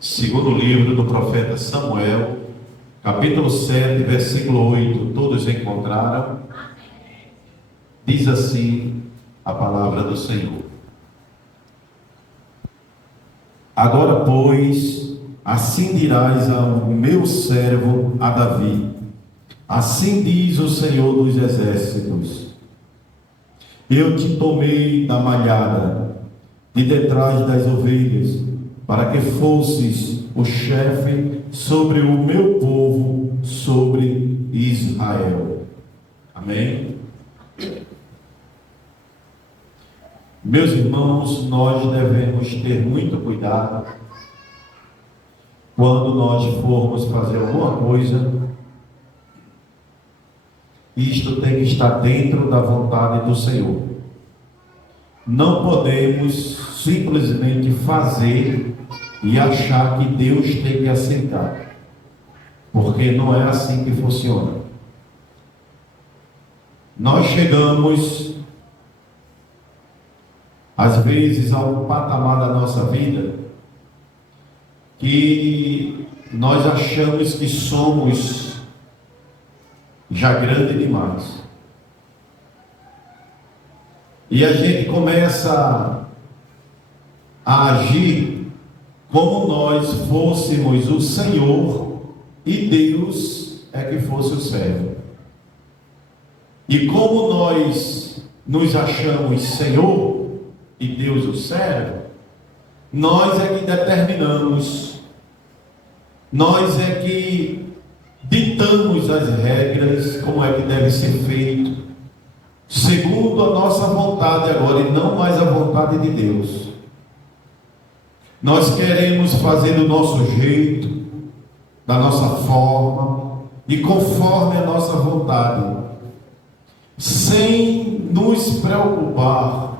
Segundo livro do profeta Samuel, capítulo 7, versículo 8. Todos encontraram? Diz assim a palavra do Senhor. Agora, pois, assim dirás ao meu servo, a Davi: assim diz o Senhor dos exércitos: eu te tomei da malhada, de detrás das ovelhas, para que fosses o chefe sobre o meu povo, sobre Israel. Amém? Meus irmãos, nós devemos ter muito cuidado quando nós formos fazer alguma coisa. Isto tem que estar dentro da vontade do Senhor. Não podemos simplesmente fazer e achar que Deus tem que aceitar, porque não é assim que funciona. Nós chegamos, às vezes, a um patamar da nossa vida que nós achamos que somos já grande demais. E a gente começa a agir como nós fôssemos o Senhor e Deus é que fosse o servo. E como nós nos achamos Senhor e Deus o servo, nós é que determinamos, nós é que ditamos as regras, como é que deve ser feito, segundo a nossa vontade agora, e não mais a vontade de Deus. Nós queremos fazer do nosso jeito, da nossa forma, e conforme a nossa vontade, sem nos preocuparmos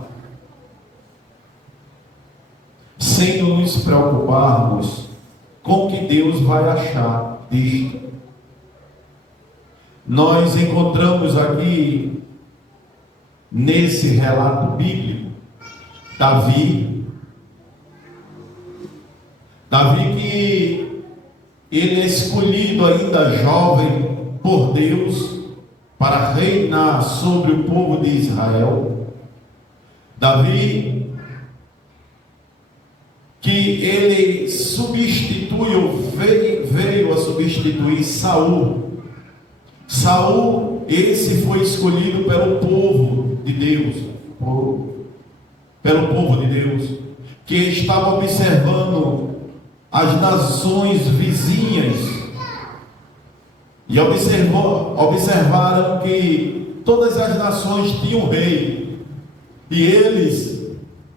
com o que Deus vai achar disto. Nós encontramos aqui, nesse relato bíblico, Davi que ele é escolhido ainda jovem por Deus para reinar sobre o povo de Israel. Davi que ele substitui, ou veio a substituir Saul. Saul, esse foi escolhido pelo povo de Deus, pelo povo de Deus, que estava observando as nações vizinhas, e observaram que todas as nações tinham rei, e eles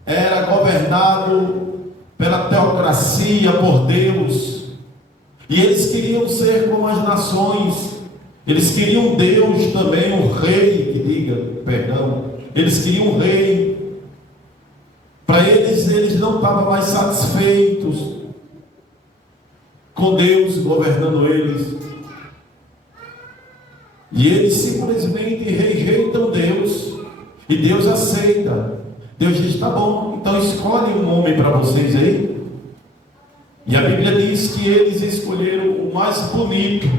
eram governados pela teocracia, por Deus, e eles queriam ser como as nações. Eles queriam Deus também, um rei, eles queriam um rei. Para eles não estavam mais satisfeitos com Deus governando eles. E eles simplesmente rejeitam Deus, e Deus aceita. Deus diz: tá bom, então escolhe um homem para vocês aí. E a Bíblia diz que eles escolheram o mais bonito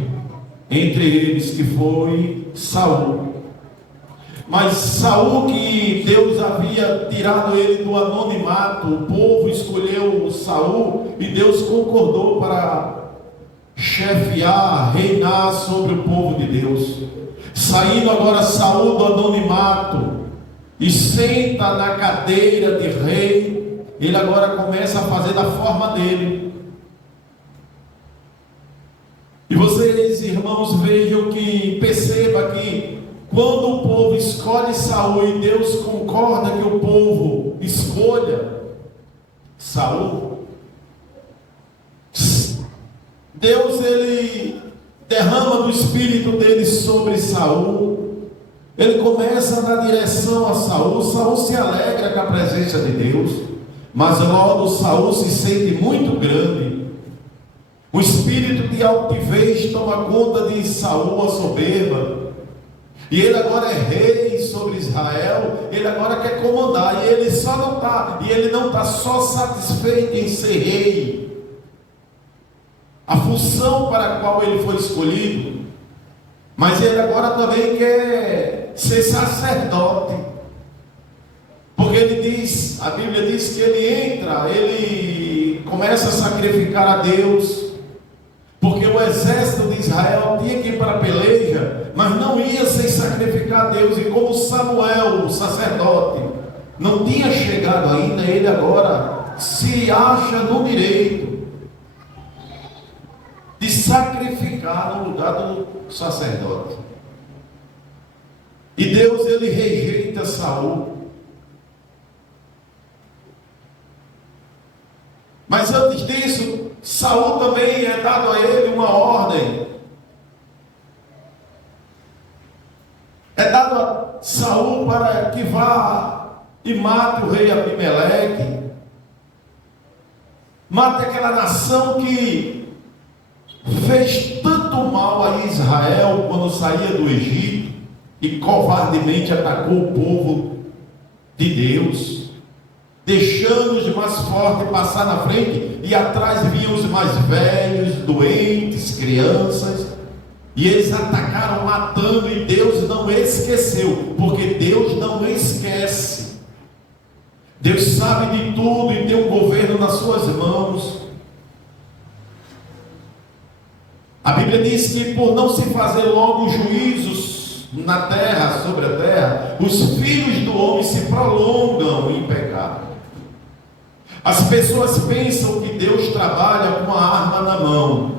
entre eles, que foi Saul. Mas Saul, que Deus havia tirado ele do anonimato, o povo escolheu Saul e Deus concordou para chefiar, reinar sobre o povo de Deus. Saindo agora Saul do anonimato e senta na cadeira de rei, ele agora começa a fazer da forma dele. E vocês, irmãos, vejam que, perceba que quando o povo escolhe Saul e Deus concorda que o povo escolha Saul, Deus, ele derrama do espírito dele sobre Saul. Ele começa a dar direção a Saul. Saul se alegra com a presença de Deus, mas logo Saul se sente muito grande. O espírito de altivez toma conta de Saul, a soberba, e ele agora é rei sobre Israel. Ele agora quer comandar, e ele não está só satisfeito em ser rei, a função para a qual ele foi escolhido, mas ele agora também quer ser sacerdote, porque ele diz, a Bíblia diz que ele começa a sacrificar a Deus, porque o exército de Israel tinha que ir para a peleja, mas não ia sem sacrificar a Deus. E como Samuel, o sacerdote, não tinha chegado ainda, ele agora se acha no direito de sacrificar no lugar do sacerdote. E Deus, ele rejeita Saul. Mas antes disso, Saul também é dado a ele uma ordem. É dado a Saul para que vá e mate o rei Abimeleque. Mate aquela nação que fez tanto mal a Israel quando saía do Egito e covardemente atacou o povo de Deus, deixando os mais fortes passar na frente, e atrás vinham os mais velhos, doentes, crianças, e eles atacaram matando, e Deus não esqueceu, porque Deus não esquece. Deus sabe de tudo e tem um governo nas suas mãos. A Bíblia diz que por não se fazer logo juízos na terra, sobre a terra, os filhos do homem se prolongam em pecado. As pessoas pensam que Deus trabalha com a arma na mão,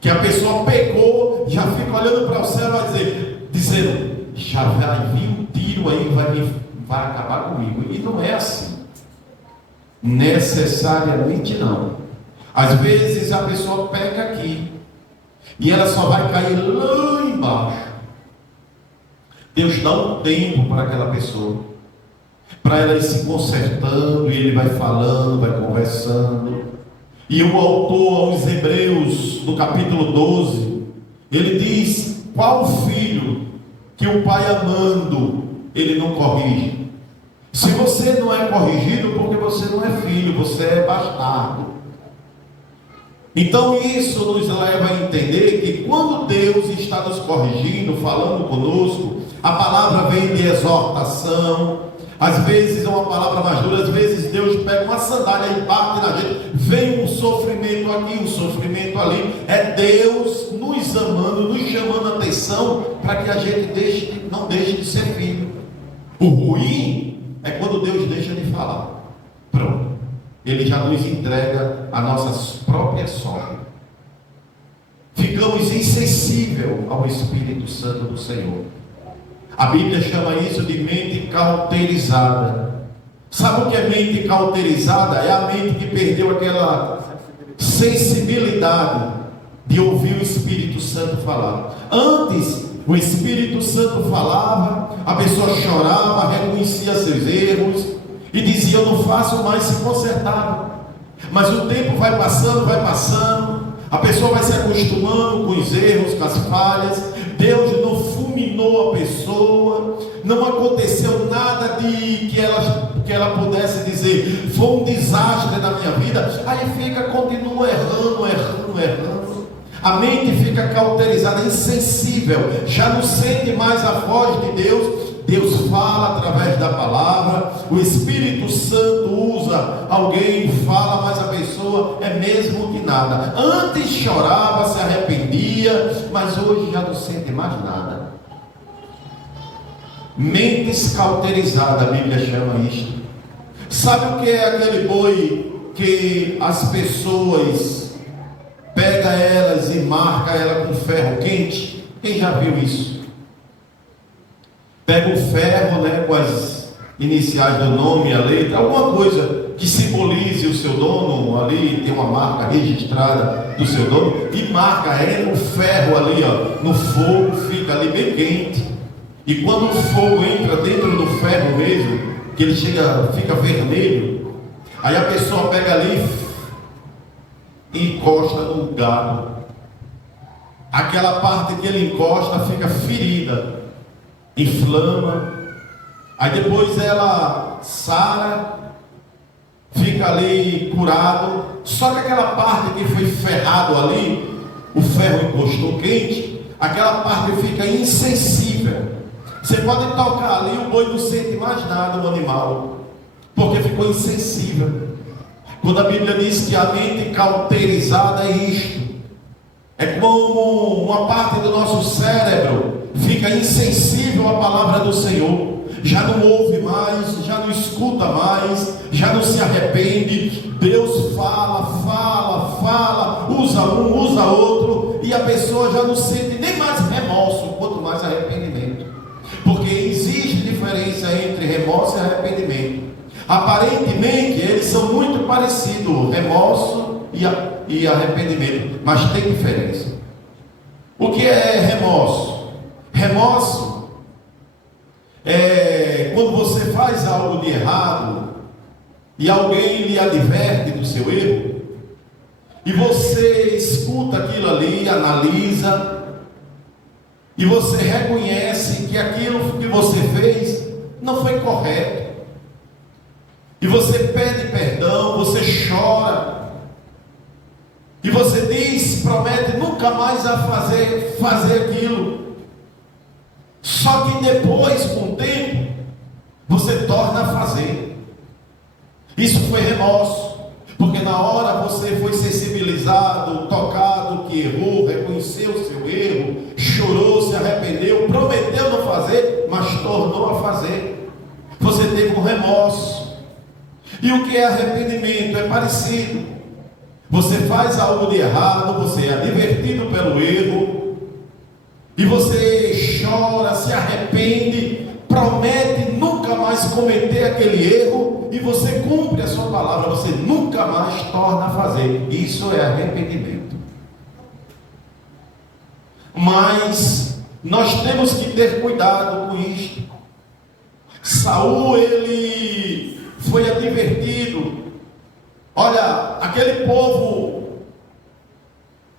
que a pessoa pecou, já fica olhando para o céu e vai dizendo, já vai vir um tiro aí, vai acabar comigo. E não é assim. Necessariamente não. Às vezes a pessoa peca aqui, e ela só vai cair lá embaixo. Deus dá um tempo para aquela pessoa, para ela ir se consertando, e ele vai falando, vai conversando. E o autor aos Hebreus, no capítulo 12, ele diz, qual filho que o pai amando, ele não corrige? Se você não é corrigido, porque você não é filho, você é bastardo. Então isso nos leva a entender que quando Deus está nos corrigindo, falando conosco, a palavra vem de exortação. Às vezes é uma palavra mais dura, às vezes Deus pega uma sandália e bate na gente, vem um sofrimento aqui, um sofrimento ali. É Deus nos amando, nos chamando a atenção para que a gente não deixe de ser filho. O ruim é quando Deus deixa de falar. Pronto, Ele já nos entrega a nossa própria sorte. Ficamos insensíveis ao Espírito Santo do Senhor. A Bíblia chama isso de mente cauterizada. Sabe o que é mente cauterizada? É a mente que perdeu aquela sensibilidade de ouvir o Espírito Santo falar. Antes, o Espírito Santo falava, a pessoa chorava, reconhecia seus erros e dizia, eu não faço mais, se consertava. Mas o tempo vai passando, a pessoa vai se acostumando com os erros, com as falhas. Deus não fulminou a pessoa, não aconteceu nada de que ela pudesse dizer, foi um desastre na minha vida. Aí continua errando. A mente fica cauterizada, insensível, já não sente mais a voz de Deus. Deus fala através da palavra, o Espírito Santo usa alguém, fala, mas a pessoa é mesmo que nada. Antes chorava, se arrependia, mas hoje já não sente mais nada. Mentes cauterizadas, a Bíblia chama isto. Sabe o que é aquele boi que as pessoas pegam elas e marcam ela com ferro quente? Quem já viu isso? Pega o ferro, com as iniciais do nome, a letra, alguma coisa que simbolize o seu dono, ali tem uma marca registrada do seu dono, e marca o ferro ali, no fogo, fica ali bem quente. E quando o fogo entra dentro do ferro mesmo, que ele fica vermelho, aí a pessoa pega ali e encosta no gado. Aquela parte que ele encosta fica ferida, inflama, aí depois ela sara, fica ali curado, só que aquela parte que foi ferrado ali, o ferro encostou quente, aquela parte fica insensível. Você pode tocar ali, o boi não sente mais nada, o animal, porque ficou insensível. Quando a Bíblia diz que a mente cauterizada é isto, é como uma parte do nosso cérebro fica insensível à palavra do Senhor, já não ouve mais, já não escuta mais, já não se arrepende. Deus fala, usa um, usa outro, e a pessoa já não sente nem mais remorso, quanto mais arrependimento, porque existe diferença entre remorso e arrependimento. Aparentemente eles são muito parecidos, remorso e arrependimento, mas tem diferença. O que é remorso? Remorso é quando você faz algo de errado e alguém lhe adverte do seu erro, e você escuta aquilo ali, analisa, e você reconhece que aquilo que você fez não foi correto, e você pede perdão, você chora, e você diz, promete nunca mais a fazer aquilo. Só que depois, com o tempo, você torna a fazer. Isso foi remorso, porque na hora você foi sensibilizado, tocado, que errou, reconheceu o seu erro, chorou, se arrependeu, prometeu não fazer, mas tornou a fazer. Você teve um remorso. E o que é arrependimento? É parecido. Você faz algo de errado, você é advertido pelo erro, e você chora, se arrepende, promete nunca mais cometer aquele erro, e você cumpre a sua palavra, você nunca mais torna a fazer. Isso é arrependimento. Mas nós temos que ter cuidado com isto. Saul, ele foi advertido. Olha, aquele povo,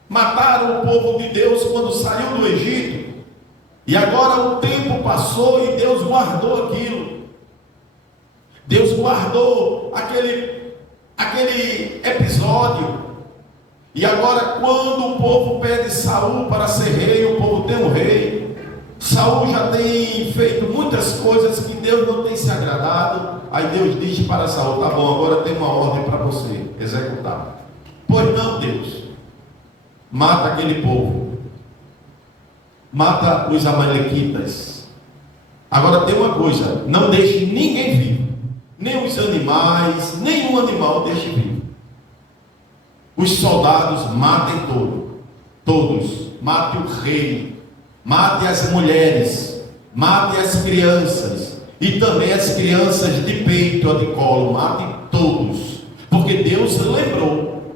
mataram o povo de Deus quando saiu do Egito, e agora o tempo passou e Deus guardou aquilo. Deus guardou aquele episódio. E agora, quando o povo pede Saul para ser rei, o povo tem um rei. Saul já tem feito muitas coisas que Deus não tem se agradado. Aí Deus diz para Saul: tá bom, agora tem uma ordem para você executar. Pois não, Deus, mata aquele povo, mata os amalequitas. Agora tem uma coisa: não deixe ninguém vivo, nem os animais, nenhum animal deixe vivo. Os soldados matem todos, mate o rei, mate as mulheres, mate as crianças, e também as crianças de peito ou de colo, mate todos, porque Deus lembrou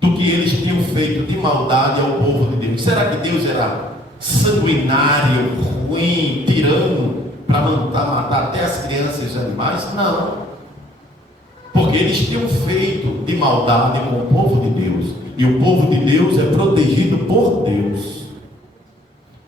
do que eles tinham feito de maldade ao povo de Deus. Será que Deus era sanguinário, ruim, tirano, para matar até as crianças e os animais? Não, porque eles tinham feito de maldade com o povo de Deus, e o povo de Deus é protegido por Deus.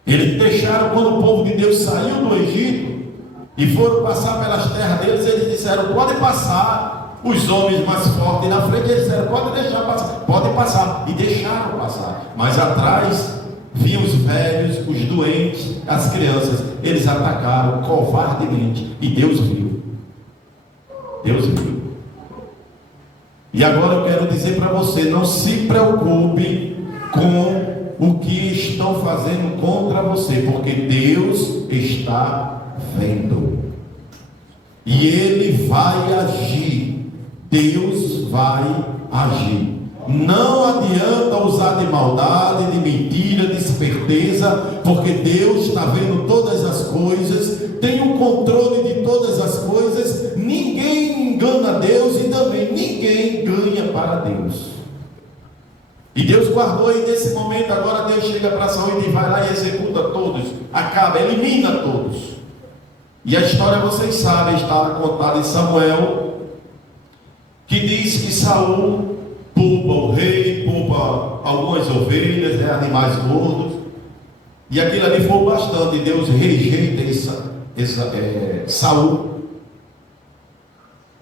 Eles deixaram, quando o povo de Deus saiu do Egito e foram passar pelas terras deles, eles disseram: pode passar. Os homens mais fortes na frente, eles disseram: pode deixar passar, pode passar, e deixaram passar. Mas atrás vinham os velhos, os doentes, as crianças. Eles atacaram covardemente, e Deus viu. Deus viu. E agora eu quero dizer para você: não se preocupe com o que estão fazendo contra você, porque Deus está vendo, e Ele vai agir. Deus vai agir. Não adianta usar de maldade, de mentira, de esperteza, porque Deus está vendo todas as coisas, tem o controle de todas as coisas. Ninguém engana Deus, e também ninguém ganha para Deus. E Deus guardou, e nesse momento agora Deus chega para Saul e diz: vai lá e executa todos, acaba, elimina todos. E a história vocês sabem, está contada em Samuel, que diz que Saul poupa o rei, poupa algumas ovelhas, animais gordos, e aquilo ali foi bastante. Deus rejeita Saul.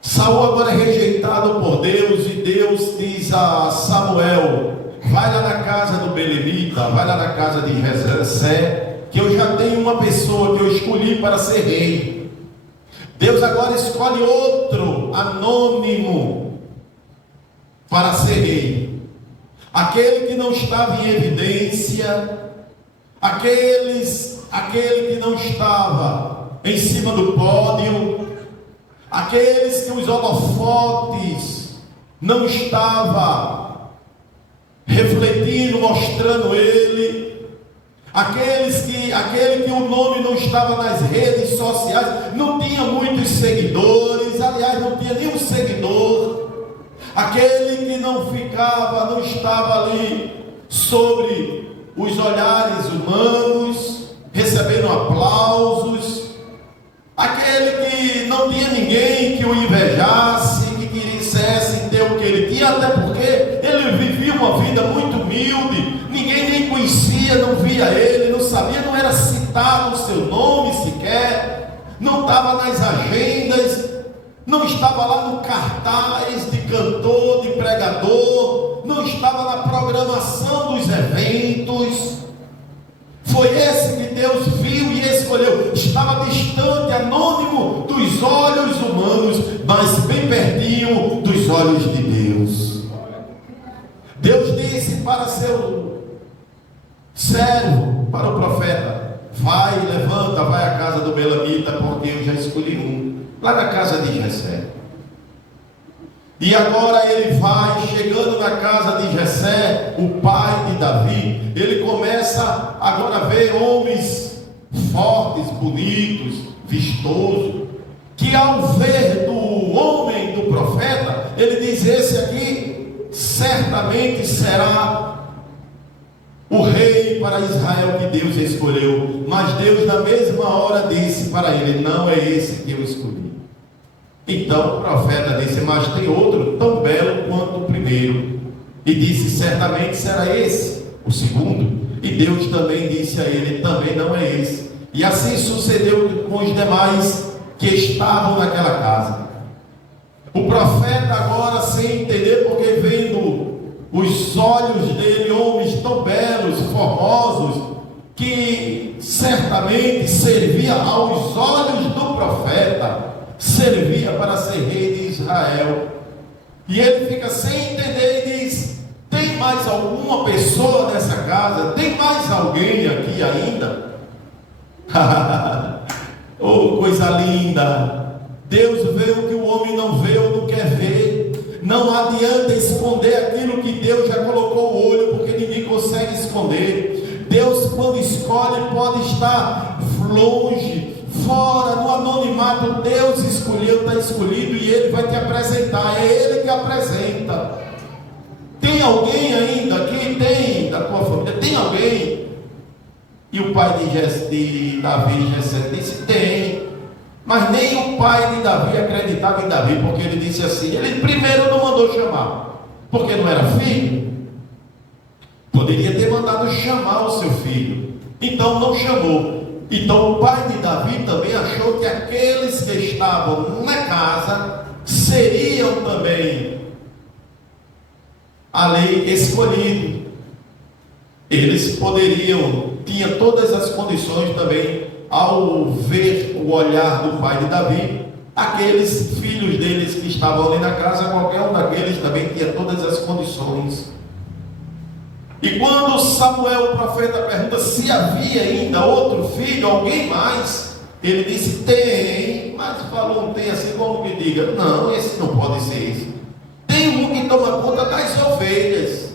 Saul agora é rejeitado por Deus, e Deus diz a Samuel: vai lá na casa do belemita, vai lá na casa de Jessé, que eu já tenho uma pessoa que eu escolhi para ser rei. Deus agora escolhe outro anônimo para ser rei, aquele que não estava em evidência, aquele que não estava em cima do pódio, aqueles que os holofotes não estavam refletindo, mostrando ele, aquele que o nome não estava nas redes sociais, não tinha muitos seguidores, aliás, não tinha nenhum seguidor, aquele que não estava ali sobre os olhares humanos, recebendo aplausos, aquele que não tinha ninguém que o invejasse, que quisesse ter o que ele tinha, até porque ele vivia uma vida muito humilde, ninguém nem conhecia, não via ele, não sabia, não era citado o seu nome sequer, não estava nas agendas, não estava lá no cartaz de cantor, de pregador, não estava na programação dos eventos. Foi esse que Deus viu e escolheu. Estava distante, anônimo dos olhos humanos, mas bem pertinho dos olhos de Deus. Deus disse para seu servo, para o profeta: vai, levanta, vai à casa do belemita, porque eu já escolhi um, lá na casa de Jessé. E agora ele vai, chegando na casa de Jessé, o pai de Davi, ele começa agora a ver homens fortes, bonitos, vistosos, que ao ver do homem, do profeta, ele diz: esse aqui certamente será o rei para Israel que Deus escolheu. Mas Deus na mesma hora disse para ele: não é esse que eu escolhi. Então o profeta disse: mas tem outro tão belo quanto o primeiro. E disse: certamente será esse, o segundo. E Deus também disse a ele: também não é esse. E assim sucedeu com os demais que estavam naquela casa. O profeta agora, sem entender, porque vendo os olhos dele, homens tão belos, formosos, que certamente servia aos olhos do profeta, servia para ser rei de Israel. E ele fica sem entender e diz: tem mais alguma pessoa nessa casa? Tem mais alguém aqui ainda? Oh, coisa linda! Deus vê o que o homem não vê ou não quer ver. Não adianta esconder aquilo que Deus já colocou o olho, porque ninguém consegue esconder. Deus, quando escolhe, pode estar longe, fora, no anonimato. Deus escolheu, está escolhido, e Ele vai te apresentar. É Ele que apresenta. Tem alguém ainda aqui? Tem da tua família? Tem alguém? E o pai de Davi, Jessé, disse: tem. Mas nem o pai de Davi acreditava em Davi, porque ele disse assim: ele primeiro não mandou chamar, porque não era filho. Poderia ter mandado chamar o seu filho, então não chamou. Então o pai de Davi também achou que aqueles que estavam na casa seriam também ali escolhidos. Eles poderiam, tinha todas as condições também, ao ver o olhar do pai de Davi, aqueles filhos deles que estavam ali na casa, qualquer um daqueles também tinha todas as condições. E quando Samuel, o profeta, pergunta se havia ainda outro filho, alguém mais, ele disse: tem, mas falou, não tem assim como que diga, não, esse não pode ser esse. Tem um que toma conta das ovelhas.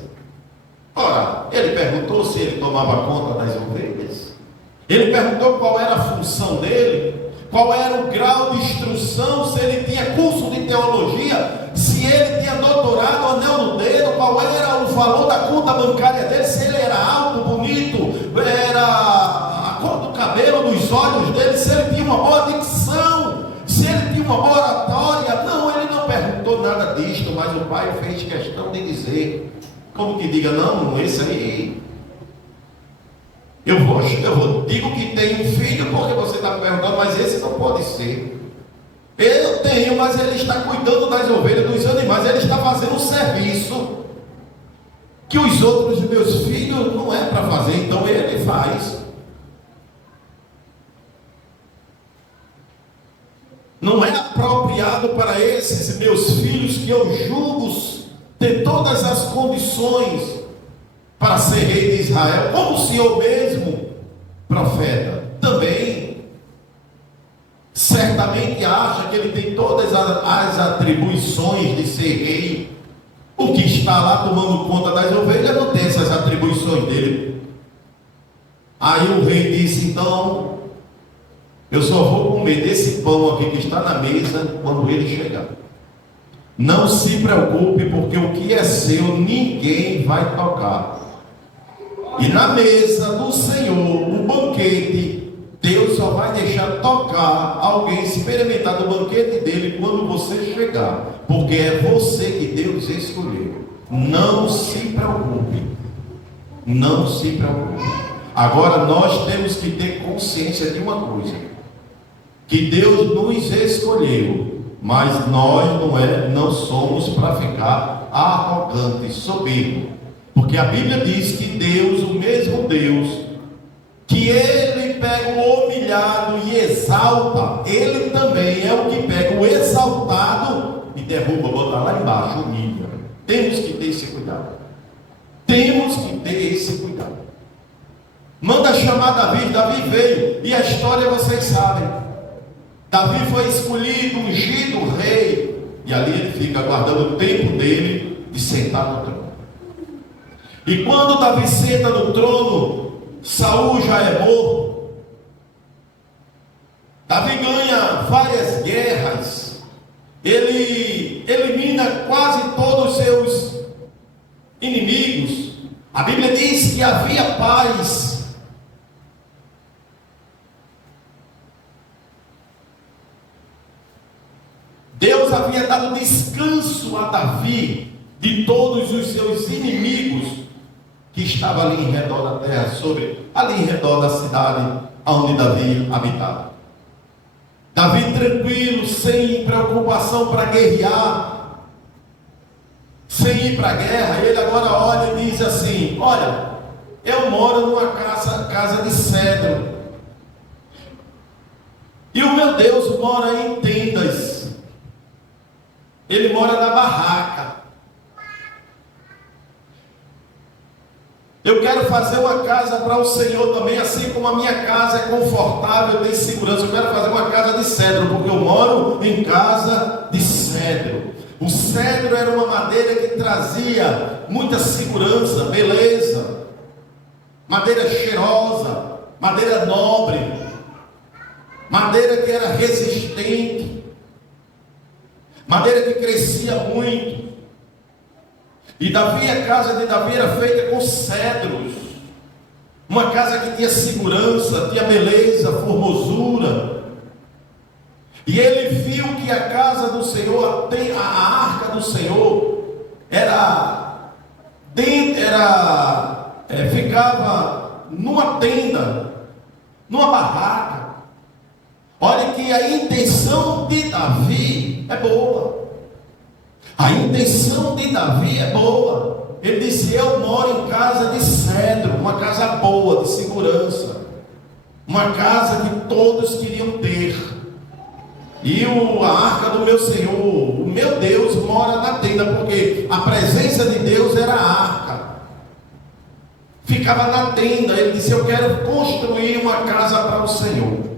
Ora, ele perguntou se ele tomava conta das ovelhas. Ele perguntou qual era a função dele, qual era o grau de instrução, se ele tinha curso de teologia, se ele tinha doutorado, anel no dedo, qual era o valor da conta bancária dele, se ele era alto, bonito, era a cor do cabelo, dos olhos dele, se ele tinha uma boa dicção, se ele tinha uma boa oratória. Não, ele não perguntou nada disto, mas o pai fez questão de dizer, como que diga: não, esse aí, digo que tem um filho porque você está perguntando, mas esse não pode ser. Eu tenho, mas ele está cuidando das ovelhas, dos animais, ele está fazendo um serviço que os outros meus filhos não é para fazer, então ele faz. Não é apropriado para esses meus filhos que eu julgo ter todas as condições para ser rei de Israel, como o Senhor mesmo, profeta, também certamente acha que ele tem todas as atribuições de ser rei. O que está lá tomando conta das ovelhas não tem essas atribuições dele. Aí o rei disse: então eu só vou comer desse pão aqui que está na mesa quando ele chegar. Não se preocupe, porque o que é seu ninguém vai tocar. E na mesa do Senhor, o banquete, Deus só vai deixar tocar alguém, experimentar do banquete dele quando você chegar, porque é você que Deus escolheu. Não se preocupe. Não se preocupe. Agora nós temos que ter consciência de uma coisa: que Deus nos escolheu, mas nós não somos para ficar arrogantes, soberbos. Porque a Bíblia diz que Deus, o mesmo Deus, que Ele pega o humilhado e exalta, Ele também é o que pega o exaltado e derruba, bota lá embaixo, humilha. Temos que ter esse cuidado. Temos que ter esse cuidado. Manda chamar Davi. Davi veio, e a história vocês sabem. Davi foi escolhido, ungido rei, e ali ele fica aguardando o tempo dele de sentar no trono. E quando Davi senta no trono, Saul já é morto. Davi ganha várias guerras, ele elimina quase todos os seus inimigos. A Bíblia diz que havia paz. Deus havia dado descanso a Davi de todos os seus inimigos que estavam ali em redor da terra, ali em redor da cidade onde Davi habitava. Davi tranquilo, sem preocupação para guerrear, sem ir para a guerra. Ele agora olha e diz assim: olha, eu moro numa casa de cedro, e o meu Deus mora em tendas. Ele mora na barraca. Eu quero fazer uma casa para o Senhor também, assim como a minha casa é confortável, tem segurança. Eu quero fazer uma casa de cedro, porque eu moro em casa de cedro. O cedro era uma madeira que trazia muita segurança, beleza, madeira cheirosa, madeira nobre, madeira que era resistente, madeira que crescia muito. E Davi, a casa de Davi era feita com cedros, uma casa que tinha segurança, tinha beleza, formosura. E ele viu que a casa do Senhor, a arca do Senhor, ficava numa tenda, numa barraca. Olha que a intenção de Davi é boa. A intenção de Davi é boa. Ele disse: eu moro em casa de cedro, uma casa boa, de segurança, uma casa que todos queriam ter. E a arca do meu Senhor, o meu Deus, mora na tenda, porque a presença de Deus era a arca, ficava na tenda. Ele disse: eu quero construir uma casa para o Senhor.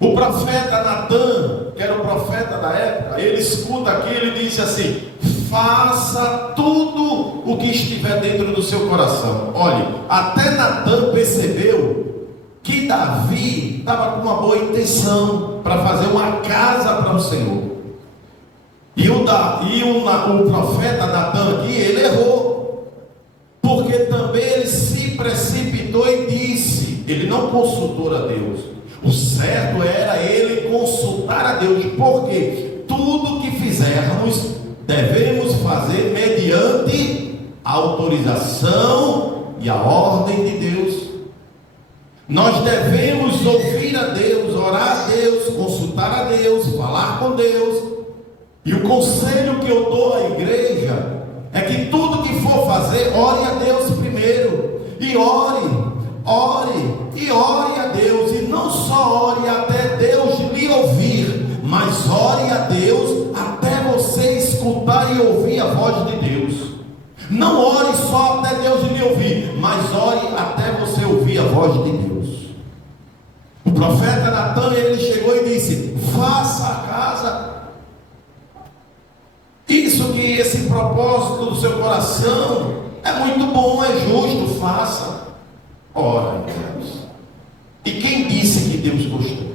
O profeta Natan, que era o profeta da época, ele escuta aquilo e diz assim: faça tudo o que estiver dentro do seu coração. Olhe, até Natan percebeu que Davi estava com uma boa intenção para fazer uma casa para o Senhor. E o profeta Natan aqui, ele errou, porque também ele se precipitou e disse, ele não consultou a Deus. O certo era ele consultar a Deus, porque tudo que fizermos devemos fazer mediante autorização e a ordem de Deus. Nós devemos ouvir a Deus, orar a Deus, consultar a Deus, falar com Deus. E o conselho que eu dou à igreja é que tudo que for fazer, ore a Deus primeiro. E ore a Deus. E não só ore até Deus lhe ouvir, mas ore a Deus até você escutar e ouvir a voz de Deus. Não ore só até Deus lhe ouvir, mas ore até você ouvir a voz de Deus. O profeta Natan, ele chegou e disse: faça a casa. Isso que esse propósito do seu coração é muito bom, é justo, faça. Ora, Deus. E quem disse que Deus gostou?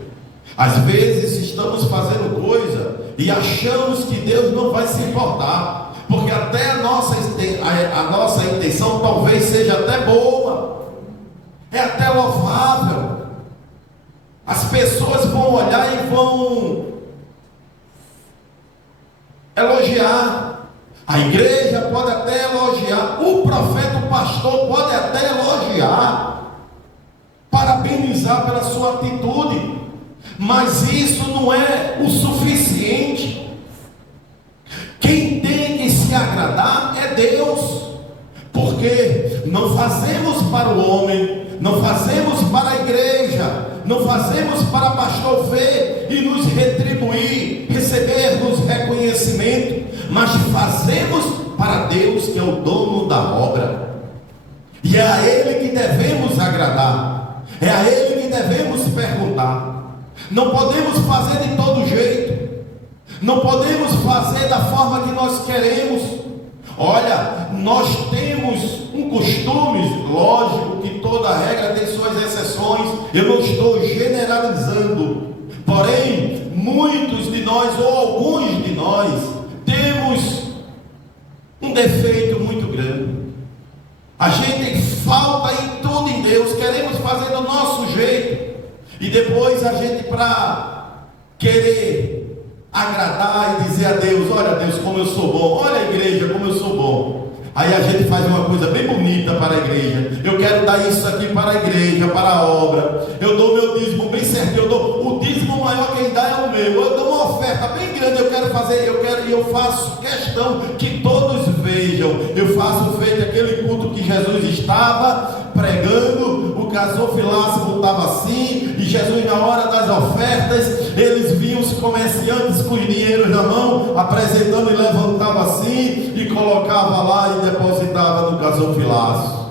Às vezes estamos fazendo coisa e achamos que Deus não vai se importar, porque até a nossa intenção talvez seja até boa, é até louvável. As pessoas vão olhar e vão elogiar, a igreja pode até elogiar, o profeta, o pastor pode até elogiar, parabenizar pela sua atitude, mas isso não é o suficiente. Quem tem que se agradar é Deus, porque não fazemos para o homem, não fazemos para a igreja, não fazemos para pastor ver e nos retribuir, recebermos reconhecimento, mas fazemos para Deus, que é o dono da obra, e é a Ele que devemos agradar, é a Ele que devemos perguntar. Não podemos fazer de todo jeito, não podemos fazer da forma que nós queremos. Olha, nós temos um costume, lógico que toda regra tem suas exceções, eu não estou generalizando, porém, muitos de nós, ou alguns de nós, temos um defeito muito grande. A gente falta em tudo em Deus, queremos fazer do nosso jeito, e depois a gente, para querer agradar e dizer a Deus: olha Deus, como eu sou bom, olha a igreja, como eu sou bom. Aí a gente faz uma coisa bem bonita para a igreja. Eu quero dar isso aqui para a igreja, para a obra. Eu dou meu dízimo bem certinho. Eu dou o dízimo maior, quem dá é o meu. Eu dou uma oferta bem grande. Eu quero fazer, eu faço questão que todos vejam. Eu faço feito aquele culto que Jesus estava pregando. O gasofilácio estava assim, e Jesus, na hora das ofertas, eles viam os comerciantes com os dinheiros na mão, apresentando, e levantava assim e colocava lá e depositava no gasofilácio.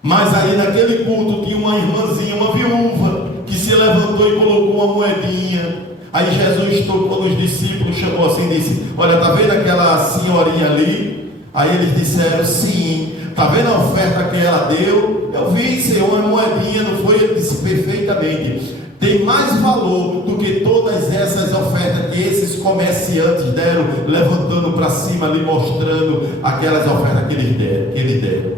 Mas aí naquele culto tinha uma irmãzinha, uma viúva, que se levantou e colocou uma moedinha. Aí Jesus tocou nos discípulos, chamou assim e disse: olha, está vendo aquela senhorinha ali? Aí eles disseram: sim. Está vendo a oferta que ela deu? Eu vi, Senhor, uma moedinha, não foi? Ele disse: perfeitamente. Tem mais valor do que todas essas ofertas que esses comerciantes deram, levantando para cima ali, mostrando aquelas ofertas que eles deram.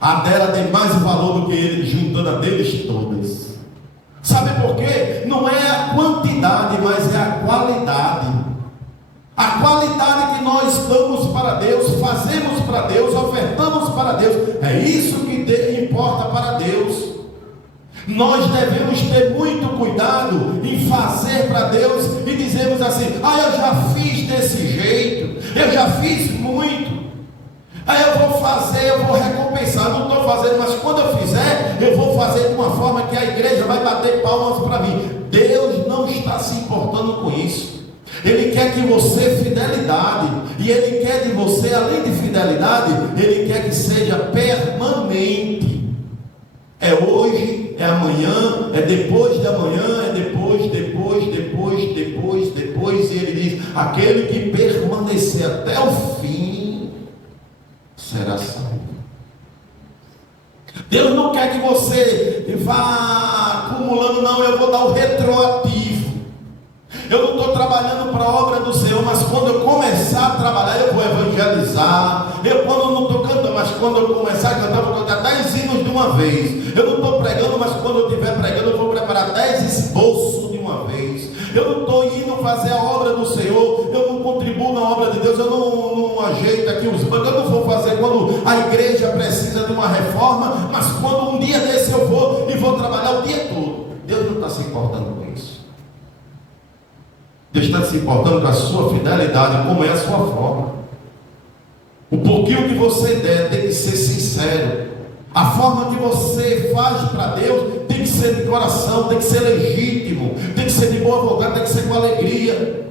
A dela tem mais valor do que ele, juntando a deles todas. Sabe por quê? Não é a quantidade, mas é a qualidade. A qualidade que nós damos para Deus, fazemos para Deus, ofertamos para Deus, é isso que importa para Deus. Nós devemos ter muito cuidado em fazer para Deus e dizermos assim: ah, eu já fiz desse jeito, eu já fiz muito, aí eu vou fazer, eu vou recompensar. Não estou fazendo, mas quando eu fizer, eu vou fazer de uma forma que a igreja vai bater palmas para mim. Deus não está se importando com isso. Ele quer que você fidelidade, e Ele quer de você, além de fidelidade, Ele quer que seja permanente. É hoje, é amanhã, é depois da manhã, é depois. E Ele diz: aquele que permanecer até o fim será salvo. Deus não quer que você vá acumulando, não. Eu vou dar o retroativo. Eu não estou trabalhando para a obra do Senhor, mas quando eu começar a trabalhar, eu vou evangelizar. Quando eu não estou cantando, mas quando eu começar a cantar, eu vou cantar 10 hinos de uma vez. Eu não estou pregando, mas quando eu estiver pregando, eu vou preparar 10 esboços de uma vez. Eu não estou indo fazer a obra do Senhor, eu não contribuo na obra de Deus, eu não ajeito aqui os bancos, eu não vou fazer quando a igreja precisa de uma reforma. forma, mas quando um dia desse eu vou trabalhar o dia todo. Deus não está se importando com isso. Deus está se importando com a sua fidelidade, como é a sua forma. O pouquinho que você der tem que ser sincero. A forma que você faz para Deus tem que ser de coração, tem que ser legítimo, tem que ser de boa vontade, tem que ser com alegria.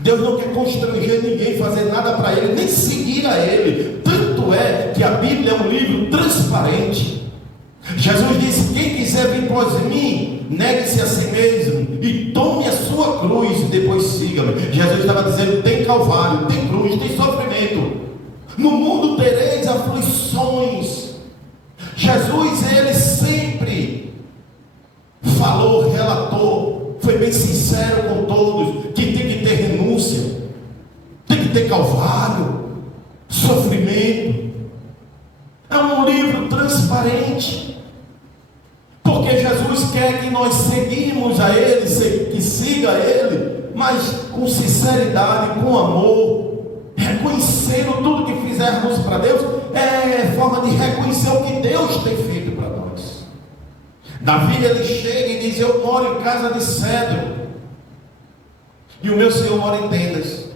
Deus não quer constranger ninguém, fazer nada para Ele, nem seguir a Ele. Tanto é que a Bíblia é um livro transparente. Jesus disse: quem quiser vir após mim, negue-se a si mesmo e tome a sua cruz e depois siga-me. Jesus estava dizendo: tem calvário, tem cruz, tem sofrimento. No mundo tereis aflições. Jesus, ele sempre falou, relatou, foi bem sincero com todos, que tem que ter renúncia, tem que ter calvário, sofrimento. É um livro transparente, porque Jesus quer que nós seguimos a Ele, que siga a Ele, mas com sinceridade, com amor, reconhecendo tudo que fizermos para Deus, é forma de reconhecer o que Deus tem feito para nós. Davi, ele chega e diz: eu moro em casa de cedro, e o meu Senhor mora em tendas.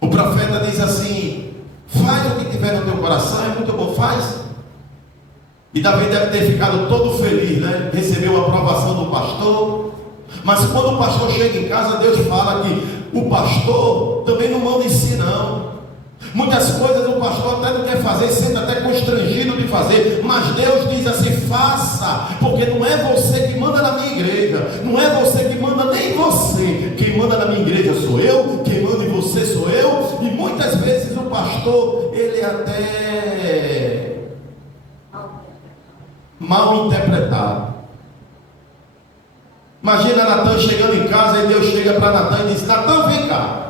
O profeta diz assim: faz o que tiver no teu coração, é muito bom, faz. E Davi deve ter ficado todo feliz, né? Recebeu a aprovação do pastor. Mas quando o pastor chega em casa, Deus fala que o pastor também não manda em si, não. Muitas coisas o pastor até não quer fazer, sendo até constrangido de fazer, mas Deus diz assim: faça, porque não é você que manda na minha igreja, não é você que manda, nem você. Quem manda na minha igreja sou eu, quem manda em você sou eu. E muitas vezes o pastor, ele até mal interpretado. Imagina Natan chegando em casa e Deus chega para Natan e diz: Natan, vem cá.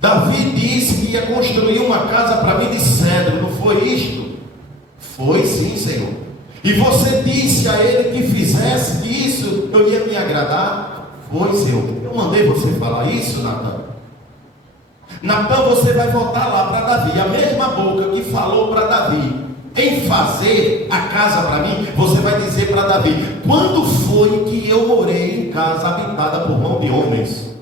Davi disse que ia construir uma casa para mim de cedro, não foi isto? Foi sim, Senhor. E você disse a ele que fizesse isso, eu ia me agradar? Foi, Senhor. Eu mandei você falar isso, Natan. Natan, você vai voltar lá para Davi, a mesma boca que falou para Davi em fazer a casa para mim, você vai dizer para Davi: quando foi que eu morei em casa habitada por mão de homens?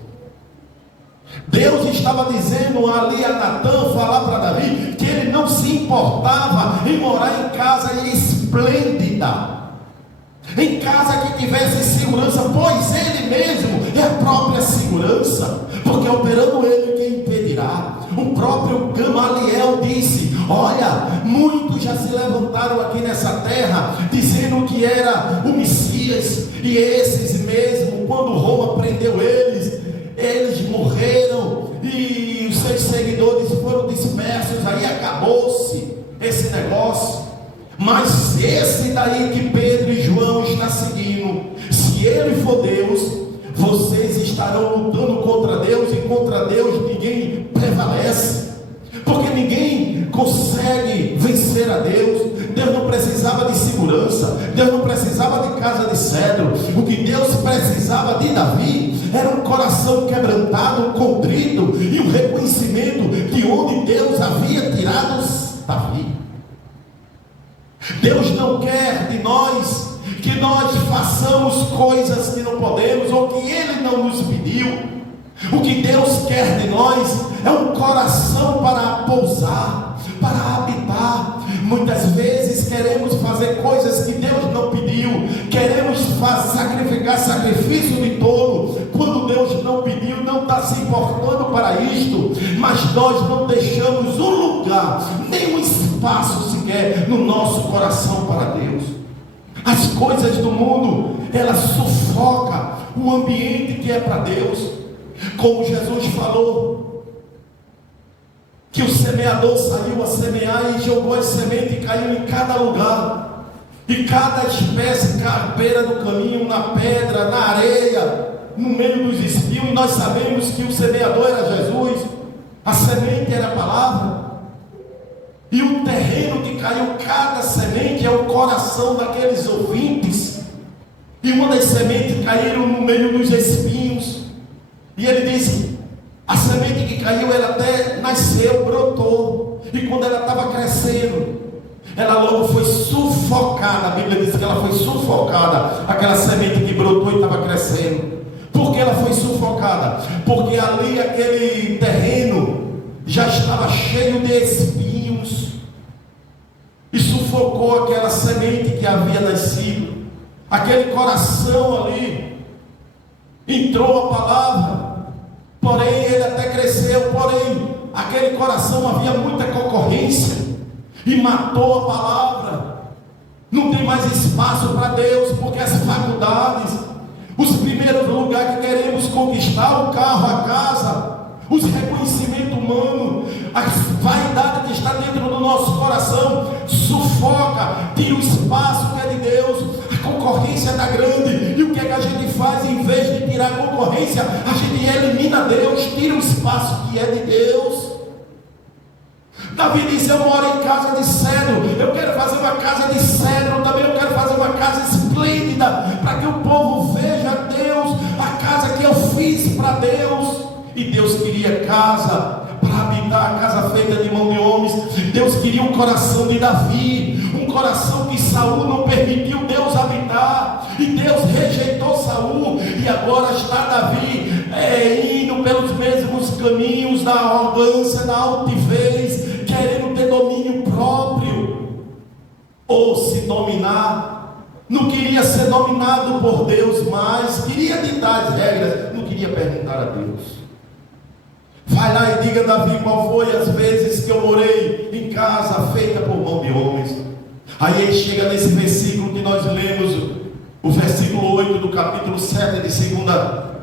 Deus estava dizendo ali a Natan, falar para Davi, que ele não se importava em morar em casa esplêndida, em casa que tivesse segurança, pois ele mesmo é a própria segurança, porque operando ele, quem impedirá? O próprio Gamaliel disse: olha, muitos já se levantaram aqui nessa terra dizendo que era o Messias, e esses mesmo, quando Roma prendeu eles morreram e os seus seguidores foram dispersos. Aí acabou-se esse negócio. Mas esse daí que Pedro e João estão seguindo, se ele for Deus, vocês estarão lutando contra Deus, e contra Deus ninguém prevalece, porque ninguém consegue vencer a Deus. Deus não precisava de segurança, Deus não precisava de casa de cedro. O que Deus precisava de Davi era um coração quebrantado, contrito, e um reconhecimento de onde Deus havia tirado Davi. Deus não quer de nós que nós façamos coisas que não podemos, ou que Ele não nos pediu. O que Deus quer de nós é um coração para pousar, para habitar. Muitas vezes queremos fazer coisas que Deus não pediu, queremos sacrificar sacrifício de tolo, quando Deus não pediu, não está se importando para isto, mas nós não deixamos um lugar, nem um espaço sequer no nosso coração para Deus. As coisas do mundo, elas sufocam o ambiente que é para Deus. Como Jesus falou, que o semeador saiu a semear e jogou as sementes e caiu em cada lugar, e cada espécie à beira do caminho, na pedra, na areia, no meio dos espinhos. E nós sabemos que o semeador era Jesus, a semente era a palavra, e o terreno que caiu cada semente é o coração daqueles ouvintes. E uma das sementes caíram no meio dos espinhos, e ele disse: a semente que caiu, ela até nasceu, brotou, e quando ela estava crescendo, ela logo foi sufocada. A Bíblia diz que ela foi sufocada, aquela semente que brotou e estava crescendo. Por que ela foi sufocada? Porque ali aquele terreno já estava cheio de espinhos e sufocou aquela semente que havia nascido. Aquele coração ali entrou a palavra, porém ele até cresceu, porém aquele coração havia muita concorrência e matou a palavra. Não tem mais espaço para Deus, porque as faculdades, os primeiros lugares que queremos conquistar, o carro, a casa, os reconhecimento humano, a vaidade que está dentro do nosso coração sufoca, tira o espaço que é de Deus. A concorrência está grande, e o que é que a gente faz? Em vez de tirar a concorrência, a gente elimina Deus, tira o espaço que é de Deus. Davi disse: eu moro em casa de cedro, eu quero fazer uma casa de cedro, também eu quero fazer uma casa esplêndida, para que o povo veja Deus, a casa que eu fiz para Deus. E Deus queria casa para habitar, a casa feita de mão de homens. Deus queria um coração de Davi, um coração que Saul não permitiu Deus habitar, e Deus rejeitou Saul, e agora está Davi indo pelos mesmos caminhos da arrogância, da altivez, querendo ter domínio próprio, ou se dominar. Não queria ser dominado por Deus mais, queria ditar as regras, não queria perguntar a Deus. Vai lá e diga: Davi, qual foi as vezes que eu morei em casa feita por mão de homens? Aí ele chega nesse versículo que nós lemos, o versículo 8 do capítulo 7 de 2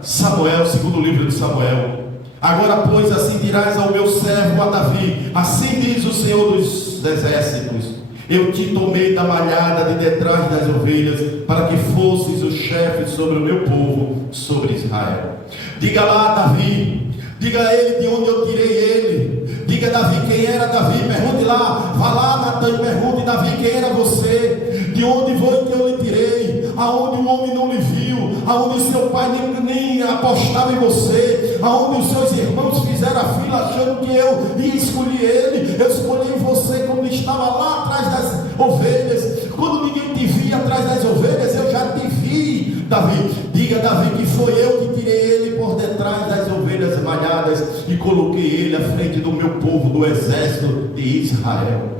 Samuel, segundo livro de Samuel. Agora, pois, assim dirás ao meu servo, a Davi: assim diz o Senhor dos exércitos: eu te tomei da malhada de detrás das ovelhas, para que fosses o chefe sobre o meu povo, sobre Israel. Diga lá a Davi, diga a ele de onde eu tirei ele. Diga a Davi quem era Davi. Pergunte lá, vá lá, Natan, e pergunte: Davi, quem era você? De onde foi que eu lhe tirei? Aonde o homem não lhe viu, aonde o seu pai nem apostava em você, aonde os seus irmãos fizeram a fila achando que eu ia escolher ele. Eu escolhi você quando estava lá atrás das ovelhas, quando ninguém te via atrás das ovelhas, eu já te vi, Davi. Diga, Davi, que foi eu que tirei ele por detrás das ovelhas malhadas e coloquei ele à frente do meu povo, do exército de Israel.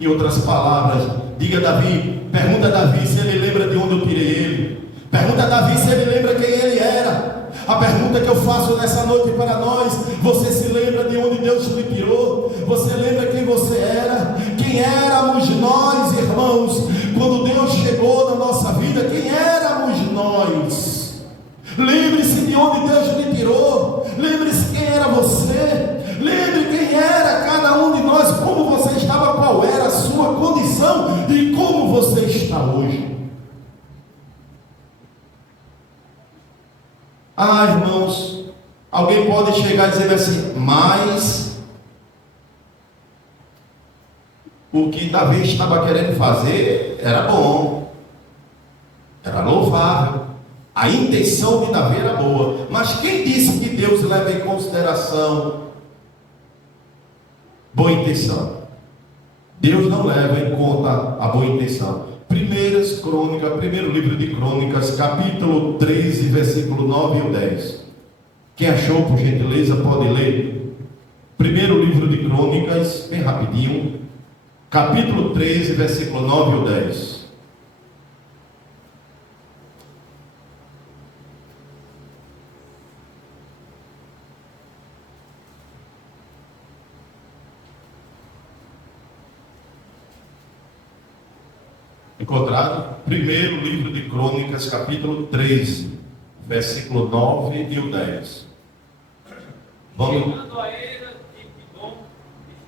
Em outras palavras, diga, Davi, pergunta a Davi se ele lembra de onde eu tirei ele. Pergunta a Davi se ele lembra quem ele era. A pergunta que eu faço nessa noite para nós: você se lembra de onde Deus lhe tirou? Você lembra quem você era? Quem éramos nós, irmãos, quando Deus chegou na nossa vida? Quem éramos nós? Lembre-se de onde Deus lhe tirou. Lembre-se quem era você. Lembre quem era cada um de nós, como você estava, qual era a sua condição e como você está hoje. Ah, irmãos, alguém pode chegar e dizer assim: mas o que Davi estava querendo fazer era bom, era louvável, a intenção de Davi era boa, mas quem disse que Deus leva em consideração boa intenção? Deus não leva em conta a boa intenção. Primeiro livro de Crônicas, capítulo 13, versículo 9 e 10. Quem achou, por gentileza, pode ler. Primeiro livro de Crônicas, bem rapidinho, capítulo 13, versículo 9 e 10. Encontrado? Primeiro livro de Crônicas, capítulo 13, versículo 9 e o 10. Vamos. Chegando a era de Quidom,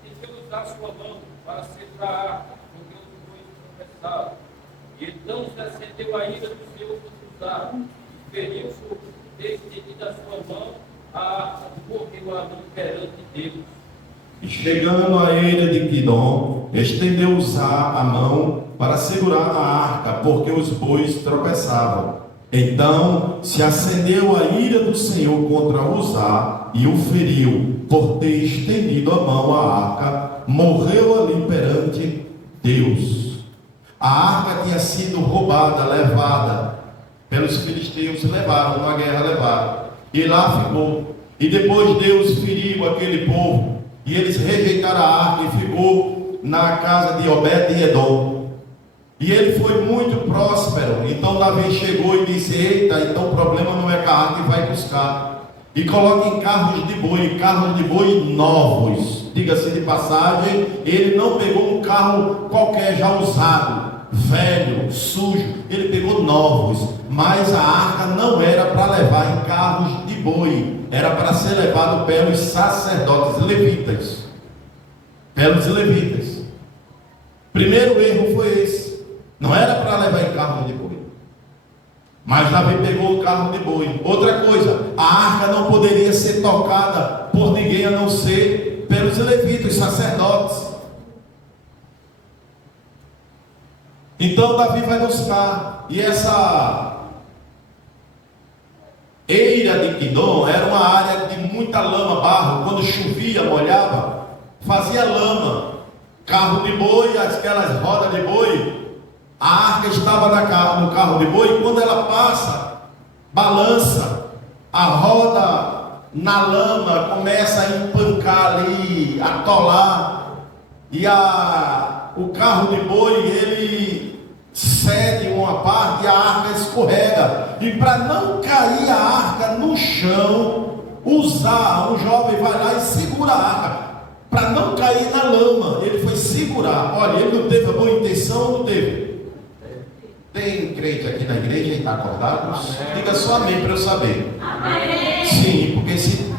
estendeu a sua mão para segurar a arca, porque os bois tropeçaram. E então se acendeu a ira do Senhor contra Uzá, e feriu estendida a sua mão a arca, morreu a mão perante Deus. E chegando a ilha de Quidom, estendeu Uzá a mão para segurar a arca, porque os bois tropeçavam. Então se acendeu a ira do Senhor contra Uzá e o feriu, por ter estendido a mão à arca, morreu ali perante Deus. A levada pelos filisteus, levaram, numa guerra levaram, e lá ficou. E depois Deus feriu aquele povo, e eles rejeitaram a arca, e ficou na casa de Obed-edom. E ele foi muito próspero. Então Davi chegou e disse: eita, então o problema não é com a arca, e vai buscar. E coloca em carros de boi novos. Diga-se de passagem, ele não pegou um carro qualquer já usado, velho, sujo. Ele pegou novos. Mas a arca não era para levar em carros de boi, era para ser levado pelos sacerdotes levitas. Pelos levitas. Primeiro erro foi esse. Não era para levar em carro de boi. Mas Davi pegou o carro de boi. Outra coisa, a arca não poderia ser tocada por ninguém a não ser pelos levitas, sacerdotes. Então Davi vai buscar. E essa eira de Quidom era uma área de muita lama, barro. Quando chovia, molhava, fazia lama. Carro de boi, aquelas rodas de boi. A arca estava no carro de boi, e quando ela passa, balança, a roda na lama começa a empancar ali, atolar, e o carro de boi, ele cede uma parte e a arca escorrega. E para não cair a arca no chão, um jovem vai lá e segura a arca, para não cair na lama. Ele foi segurar. Olha, ele não teve a boa intenção, não teve. Tem crente aqui na igreja e está acordado? Diga só amém para eu saber. Amém. Sim, porque se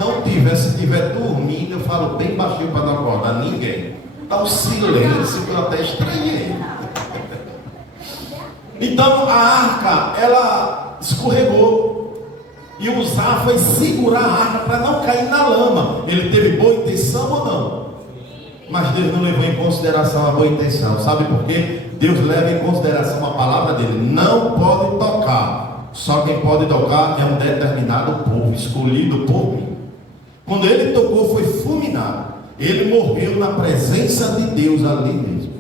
estiver dormindo, eu falo bem baixinho para não acordar ninguém. Está um silêncio que eu até estranhei. Então a arca, ela escorregou. E Uzá foi segurar a arca para não cair na lama. Ele teve boa intenção ou não? Mas Deus não levou em consideração a boa intenção. Sabe por quê? Deus leva em consideração a palavra dele. Não pode tocar. Só quem pode tocar é um determinado povo, escolhido por mim. Quando ele tocou, foi fulminado. Ele morreu na presença de Deus ali mesmo.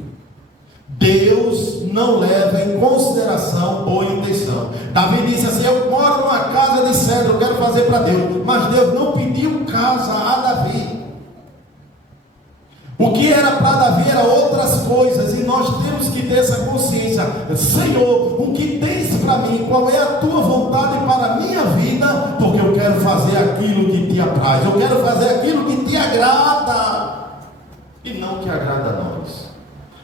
Deus não leva em consideração boa intenção. Davi disse assim: eu moro numa casa de cedro, eu quero fazer para Deus. Mas Deus não pediu casa a Davi. O que era para Davi era outras coisas, e nós temos que ter essa consciência. Senhor, o que tens para mim? Qual é a tua vontade para a minha vida? Porque eu quero fazer aquilo que te apraz, eu quero fazer aquilo que te agrada, e não que agrada a nós.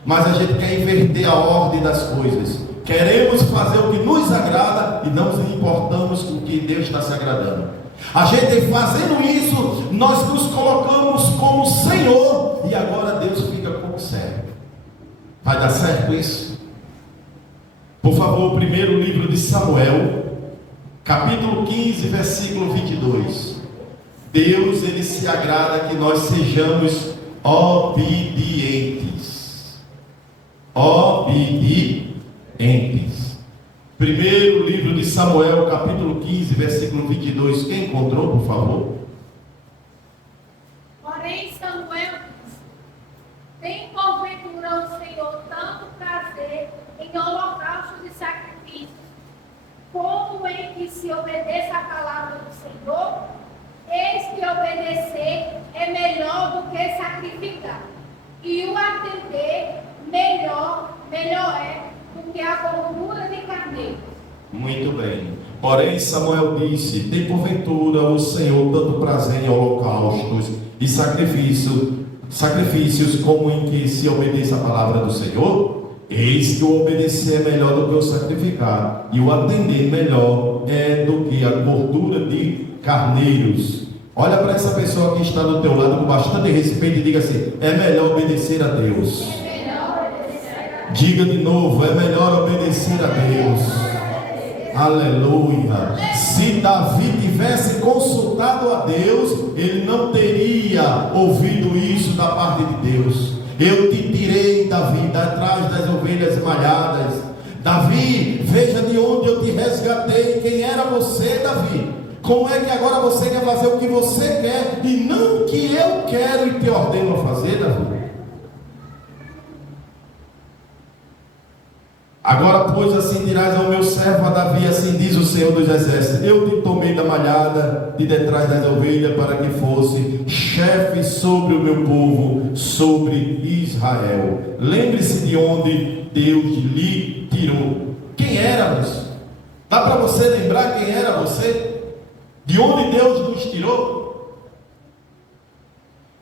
Mas a gente quer inverter a ordem das coisas. Queremos fazer o que nos agrada e não nos importamos com o que Deus está se agradando. A gente fazendo isso, nós nos colocamos como Senhor, e agora Deus fica como servo. Vai dar certo isso? Por favor, o primeiro livro de Samuel, capítulo 15, versículo 22. Deus, ele se agrada que nós sejamos obedientes. Obedientes. Primeiro livro de Samuel, capítulo 15, versículo 22. Quem encontrou, por favor? Porém Samuel disse: tem porventura o Senhor tanto prazer em holocaustos e sacrifícios, como em que se obedeça a palavra do Senhor? Eis que obedecer é melhor do que sacrificar, e o atender melhor é do que a gordura de carneiro. Muito bem. Porém Samuel disse: tem porventura o Senhor tanto prazer em holocaustos e sacrifícios como em que se obedeça a palavra do Senhor? Eis que o obedecer é melhor do que o sacrificar, e o atender melhor é do que a gordura de carneiros. Olha para essa pessoa que está do teu lado com bastante respeito e diga assim: é melhor obedecer a Deus. Diga de novo: é melhor obedecer a Deus. Aleluia. Se Davi tivesse consultado a Deus, ele não teria ouvido isso da parte de Deus. Eu te tirei, Davi, de atrás das ovelhas malhadas. Davi, veja de onde eu te resgatei. Quem era você, Davi? Como é que agora você quer fazer o que você quer e não o que eu quero e te ordeno a fazer, Davi? Agora, pois, assim dirás ao meu servo a Davi, assim diz o Senhor dos Exércitos: eu te tomei da malhada de detrás das ovelhas para que fosse chefe sobre o meu povo, sobre Israel. Lembre-se de onde Deus lhe tirou. Quem éramos? Dá para você lembrar quem era você? De onde Deus nos tirou?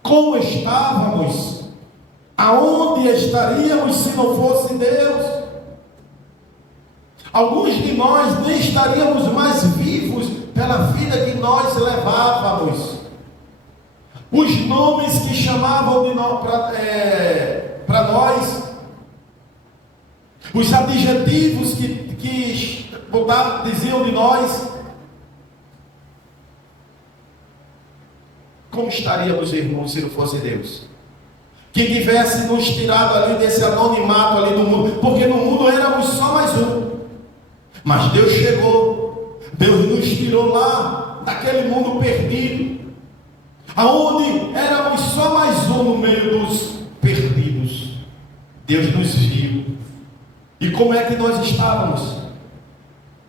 Como estávamos? Aonde estaríamos se não fosse Deus? Alguns de nós nem estaríamos mais vivos pela vida que nós levávamos. Os nomes que chamavam de nós para nós, os adjetivos que diziam de nós, como estaríamos, irmãos, se não fosse Deus? Que tivesse nos tirado ali desse anonimato ali do mundo, porque no mundo éramos só mais um. Mas Deus chegou, Deus nos tirou lá, daquele mundo perdido, aonde éramos só mais um no meio dos perdidos. Deus nos viu. E como é que nós estávamos?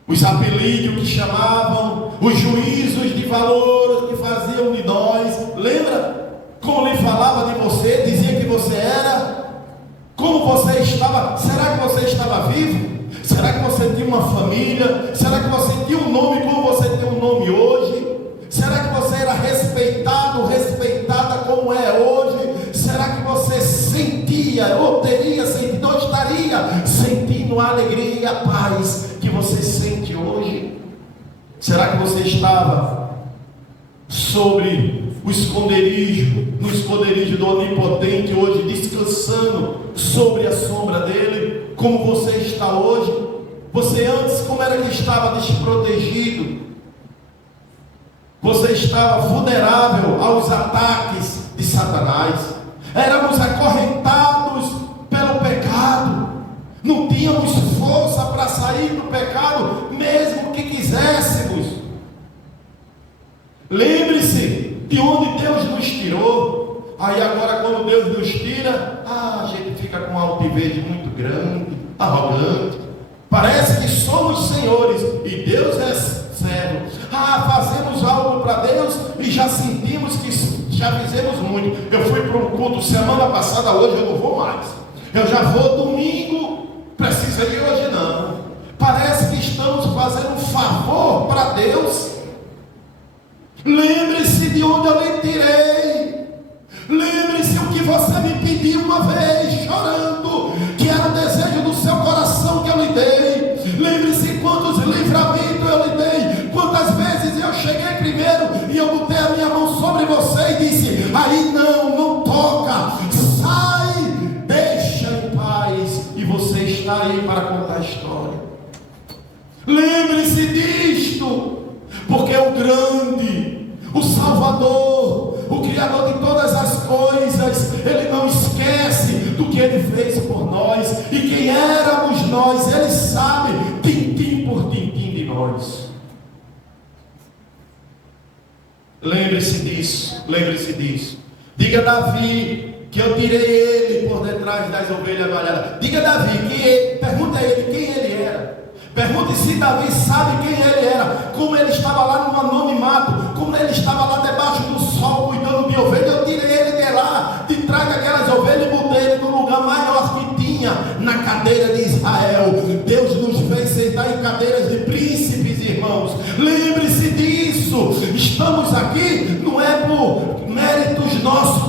Os apelidos que chamavam, os juízos de valor que faziam de nós, lembra? Como lhe falava de você, dizia que você era, como você estava. Será que você estava vivo? Será que você tinha uma família? Será que você tinha um nome como você tem um nome hoje? Será que você era respeitado, respeitada como é hoje? Será que você sentia, ou teria sentido, ou estaria sentindo a alegria e a paz que você sente hoje? Será que você estava sobre o esconderijo, no esconderijo do Onipotente hoje, descansando sobre a sombra dele, como você está hoje? Você antes, como era que estava desprotegido? Você estava vulnerável aos ataques de Satanás. Éramos acorrentados pelo pecado. Não tínhamos força para sair do pecado, mesmo que quiséssemos. Lembre-se de onde Deus nos tirou. Aí agora, quando Deus nos tira, a gente fica com uma altivez muito grande, arrogante. Parece que somos senhores e Deus é servo. Fazemos algo para Deus e já sentimos que já fizemos muito. Eu fui para um culto semana passada, hoje eu não vou mais. Eu já vou domingo, precisa ir hoje não. Parece que estamos fazendo um favor para Deus. Lembre-se de onde eu lhe tirei. Lembre-se o que você me pediu uma vez, chorando, que era o desejo do seu coração que eu lhe dei. Lembre-se quantos livramentos eu lhe dei, quantas vezes eu cheguei primeiro e eu botei a minha mão sobre você e disse: aí não toca, sai, deixa em paz, e você está aí para contar a história. Lembre-se disto, porque o grande, o Salvador, o Criador de todas as coisas, Ele não esquece do que Ele fez por nós. E quem éramos nós, Ele sabe, tintim por tintim de nós. Lembre-se disso, lembre-se disso. Diga a Davi que eu tirei ele por detrás das ovelhas malhadas. Diga a Davi pergunta a ele quem ele era. Pergunte se Davi sabe quem ele era, como ele estava lá no anonimato, como ele estava lá debaixo do sol cuidando de ovelha. Eu tirei ele de lá, de trás daquelas ovelhas, e botei ele no lugar maior que tinha, na cadeira de Israel. Deus nos fez sentar em cadeiras de príncipes, irmãos. Lembre-se disso. Estamos aqui, não é por méritos nossos,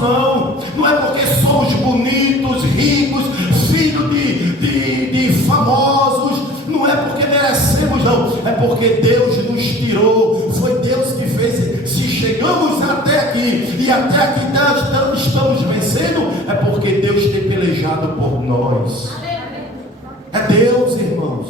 não é porque somos bonitos, ricos, filhos de famosos. Não é porque merecemos, não. É porque Deus nos tirou. Foi Deus que fez. Se chegamos até aqui e até aqui nós estamos vencendo, é porque Deus tem pelejado por nós. É Deus, irmãos.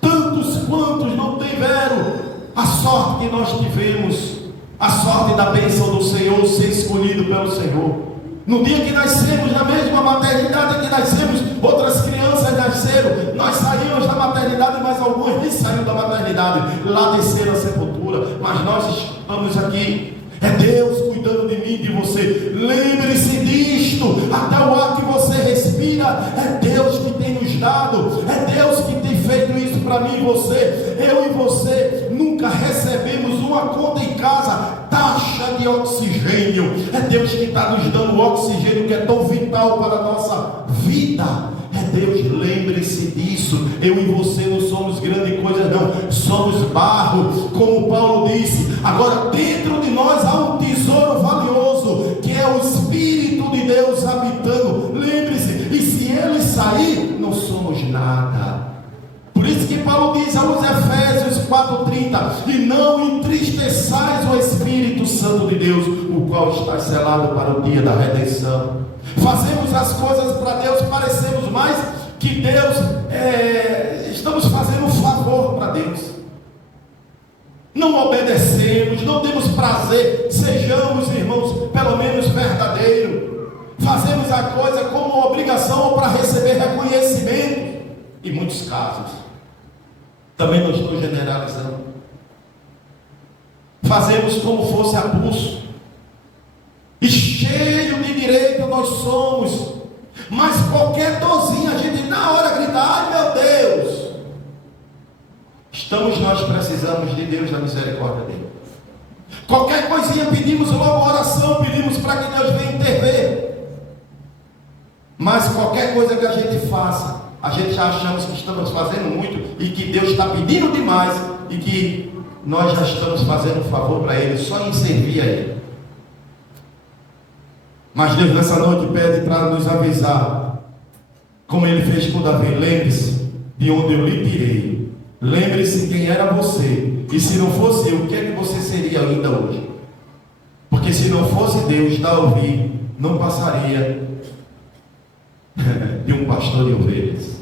Tantos quantos não tiveram a sorte que nós tivemos, a sorte da bênção do Senhor, ser escolhido pelo Senhor. No dia que nascemos, na mesma maternidade que nascemos, outras crianças nasceram. Nós saímos da maternidade, mas alguns nem saíram da maternidade, lá desceram a sepultura. Mas nós estamos aqui. É Deus cuidando de mim e de você. Lembre-se disto. Até o ar que você respira, é Deus que tem nos dado. É Deus que você nunca recebemos uma conta em casa, taxa de oxigênio. É Deus que está nos dando o oxigênio que é tão vital para a nossa vida. É Deus, lembre-se disso. Eu e você não somos grande coisa não, somos barro, como Paulo disse. Agora dentro de nós há um tesouro valioso, que é o Espírito de Deus habitando. Lembre-se, e se ele sair, não somos nada. Por isso que Paulo diz aos Efésios 4:30: e não entristeçais o Espírito Santo de Deus, o qual está selado para o dia da redenção. Fazemos as coisas para Deus, parecemos mais que Deus, estamos fazendo um favor para Deus. Não obedecemos, não temos prazer. Sejamos, irmãos, pelo menos verdadeiros. Fazemos a coisa como obrigação ou para receber reconhecimento. Em muitos casos, também não estou generalizando, fazemos como fosse abuso. E cheio de direito nós somos, mas qualquer dorzinha a gente na hora grita: ai meu Deus. Nós precisamos de Deus, da misericórdia dele. Qualquer coisinha pedimos logo oração, pedimos para que Deus venha intervir. Mas qualquer coisa que a gente faça, a gente já achamos que estamos fazendo muito e que Deus está pedindo demais e que nós já estamos fazendo um favor para Ele, só em servir a Ele. Mas Deus nessa noite pede para nos avisar, como Ele fez com Davi: lembre-se de onde eu lhe tirei, lembre-se quem era você, e se não fosse eu, o que é que você seria ainda hoje? Porque se não fosse Deus, Davi não passaria de um pastor de ovelhas.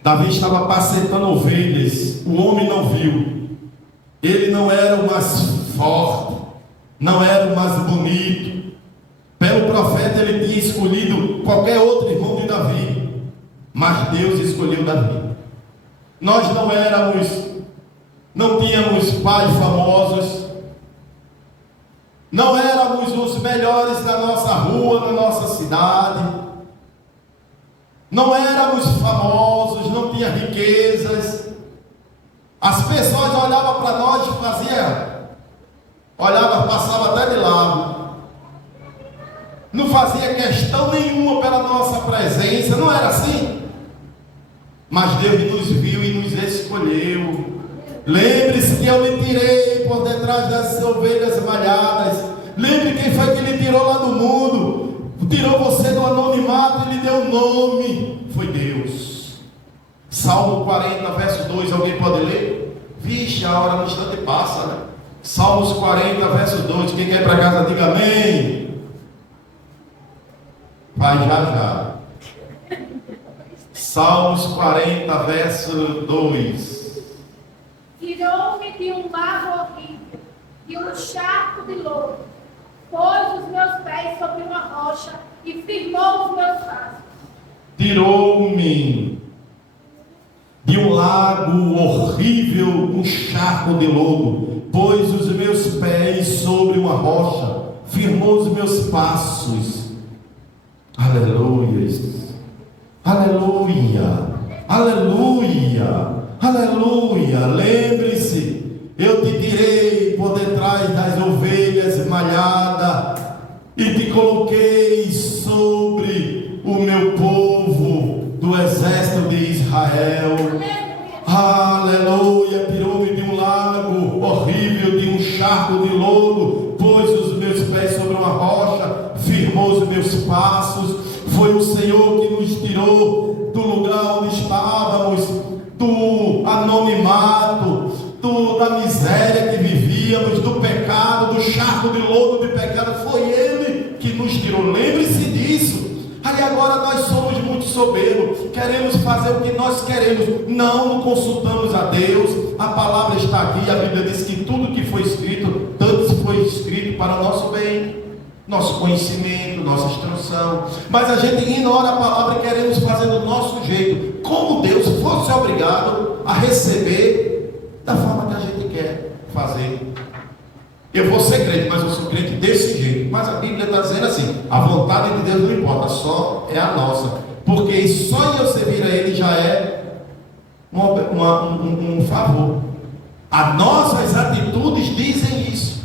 Davi estava apacentando ovelhas, o homem não viu. Ele não era o mais forte, não era o mais bonito. Pelo profeta ele tinha escolhido qualquer outro irmão de Davi, mas Deus escolheu Davi. Nós não tínhamos pais famosos, não éramos os melhores da nossa rua, da nossa cidade, não éramos famosos, não tinha riquezas. As pessoas olhavam para nós e passava até de lado, não fazia questão nenhuma pela nossa presença, não era assim? Mas Deus nos viu e nos escolheu. Lembre-se que eu lhe tirei por detrás das ovelhas malhadas. Lembre quem foi que lhe tirou lá do mundo, tirou você do anonimato e lhe deu nome. Foi Deus. Salmo 40, verso 2, alguém pode ler? Vixe, a hora no instante passa, né? Salmos 40, verso 2, quem quer ir para casa diga amém. Vai já. Salmos 40, verso 2. Tirou-me de um lago horrível, de um charco de lodo, pôs os meus pés sobre uma rocha e firmou os meus passos. Tirou-me de um lago horrível, um charco de lodo, pôs os meus pés sobre uma rocha, firmou os meus passos. Aleluia, aleluia, aleluia, aleluia. Lembre-se, eu te tirei por detrás das ovelhas malhadas e te coloquei sobre o meu povo do exército de Israel. Aleluia. Tirou-me de um lago horrível, de um charco de lodo, pôs os meus pés sobre uma rocha, firmou os meus passos. Foi o Senhor que nos tirou do lugar onde estávamos, do anonimato, da miséria que vivíamos, do pecado, do charco de lodo de pecado. Foi Ele que nos tirou. Lembre-se disso. Aí agora nós somos muito soberbos, queremos fazer o que nós queremos, não consultamos a Deus. A palavra está aqui, a Bíblia diz que tudo que foi escrito, tanto foi escrito para o nosso bem, nosso conhecimento, nossa instrução. Mas a gente ignora a palavra e queremos fazer do nosso jeito, como Deus fosse obrigado a receber da forma que a gente quer fazer. Eu vou ser crente, mas eu sou crente desse jeito. Mas a Bíblia está dizendo assim: a vontade de Deus não importa, só é a nossa. porque só eu servir a Ele já é um favor. As nossas atitudes dizem isso.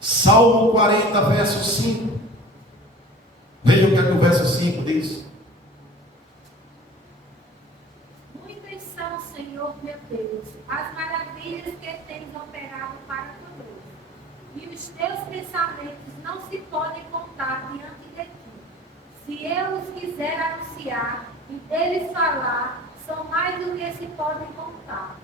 Salmo 40, verso 5. Veja o que é que o verso 5 diz. Muitas são, Senhor meu Deus, as maravilhas que tens operado para conosco, e os teus pensamentos não se podem contar diante de ti. Se eu os quiser anunciar e deles falar, são mais do que se podem contar.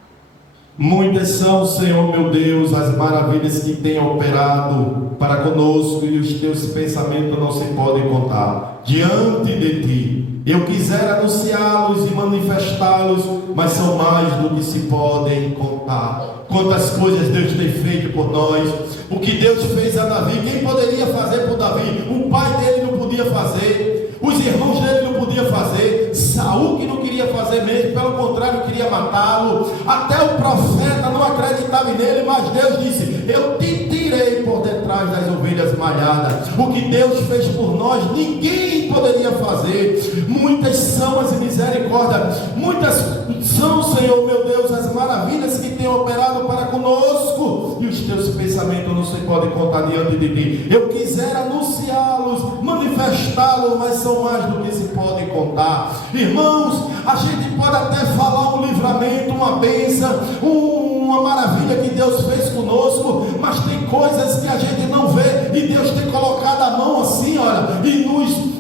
Muitas são, Senhor meu Deus, as maravilhas que tem operado para conosco, e os teus pensamentos não se podem contar diante de ti. Eu quisera anunciá-los e manifestá-los, mas são mais do que se podem contar. Quantas coisas Deus tem feito por nós. O que Deus fez a Davi, quem poderia fazer por Davi? O pai dele não podia fazer, os irmãos dele não podiam fazer, Saul que não queria fazer mesmo, pelo contrário queria matá-lo, até o profeta não acreditava nele, mas Deus disse: eu te tirei por detrás das ovelhas malhadas. O que Deus fez por nós, ninguém poderia fazer. Muitas são as misericórdias, muitas são, Senhor meu Deus, as maravilhas que tem operado para conosco, e os teus pensamentos não se podem contar diante de ti. Eu quisera anunciá-los, manifestá-los, mas são mais do que se podem contar. Irmãos, a gente pode até falar um livramento, uma bênção, uma maravilha que Deus fez conosco, mas tem coisas que a gente não vê, e Deus tem colocado a mão assim, olha, e nos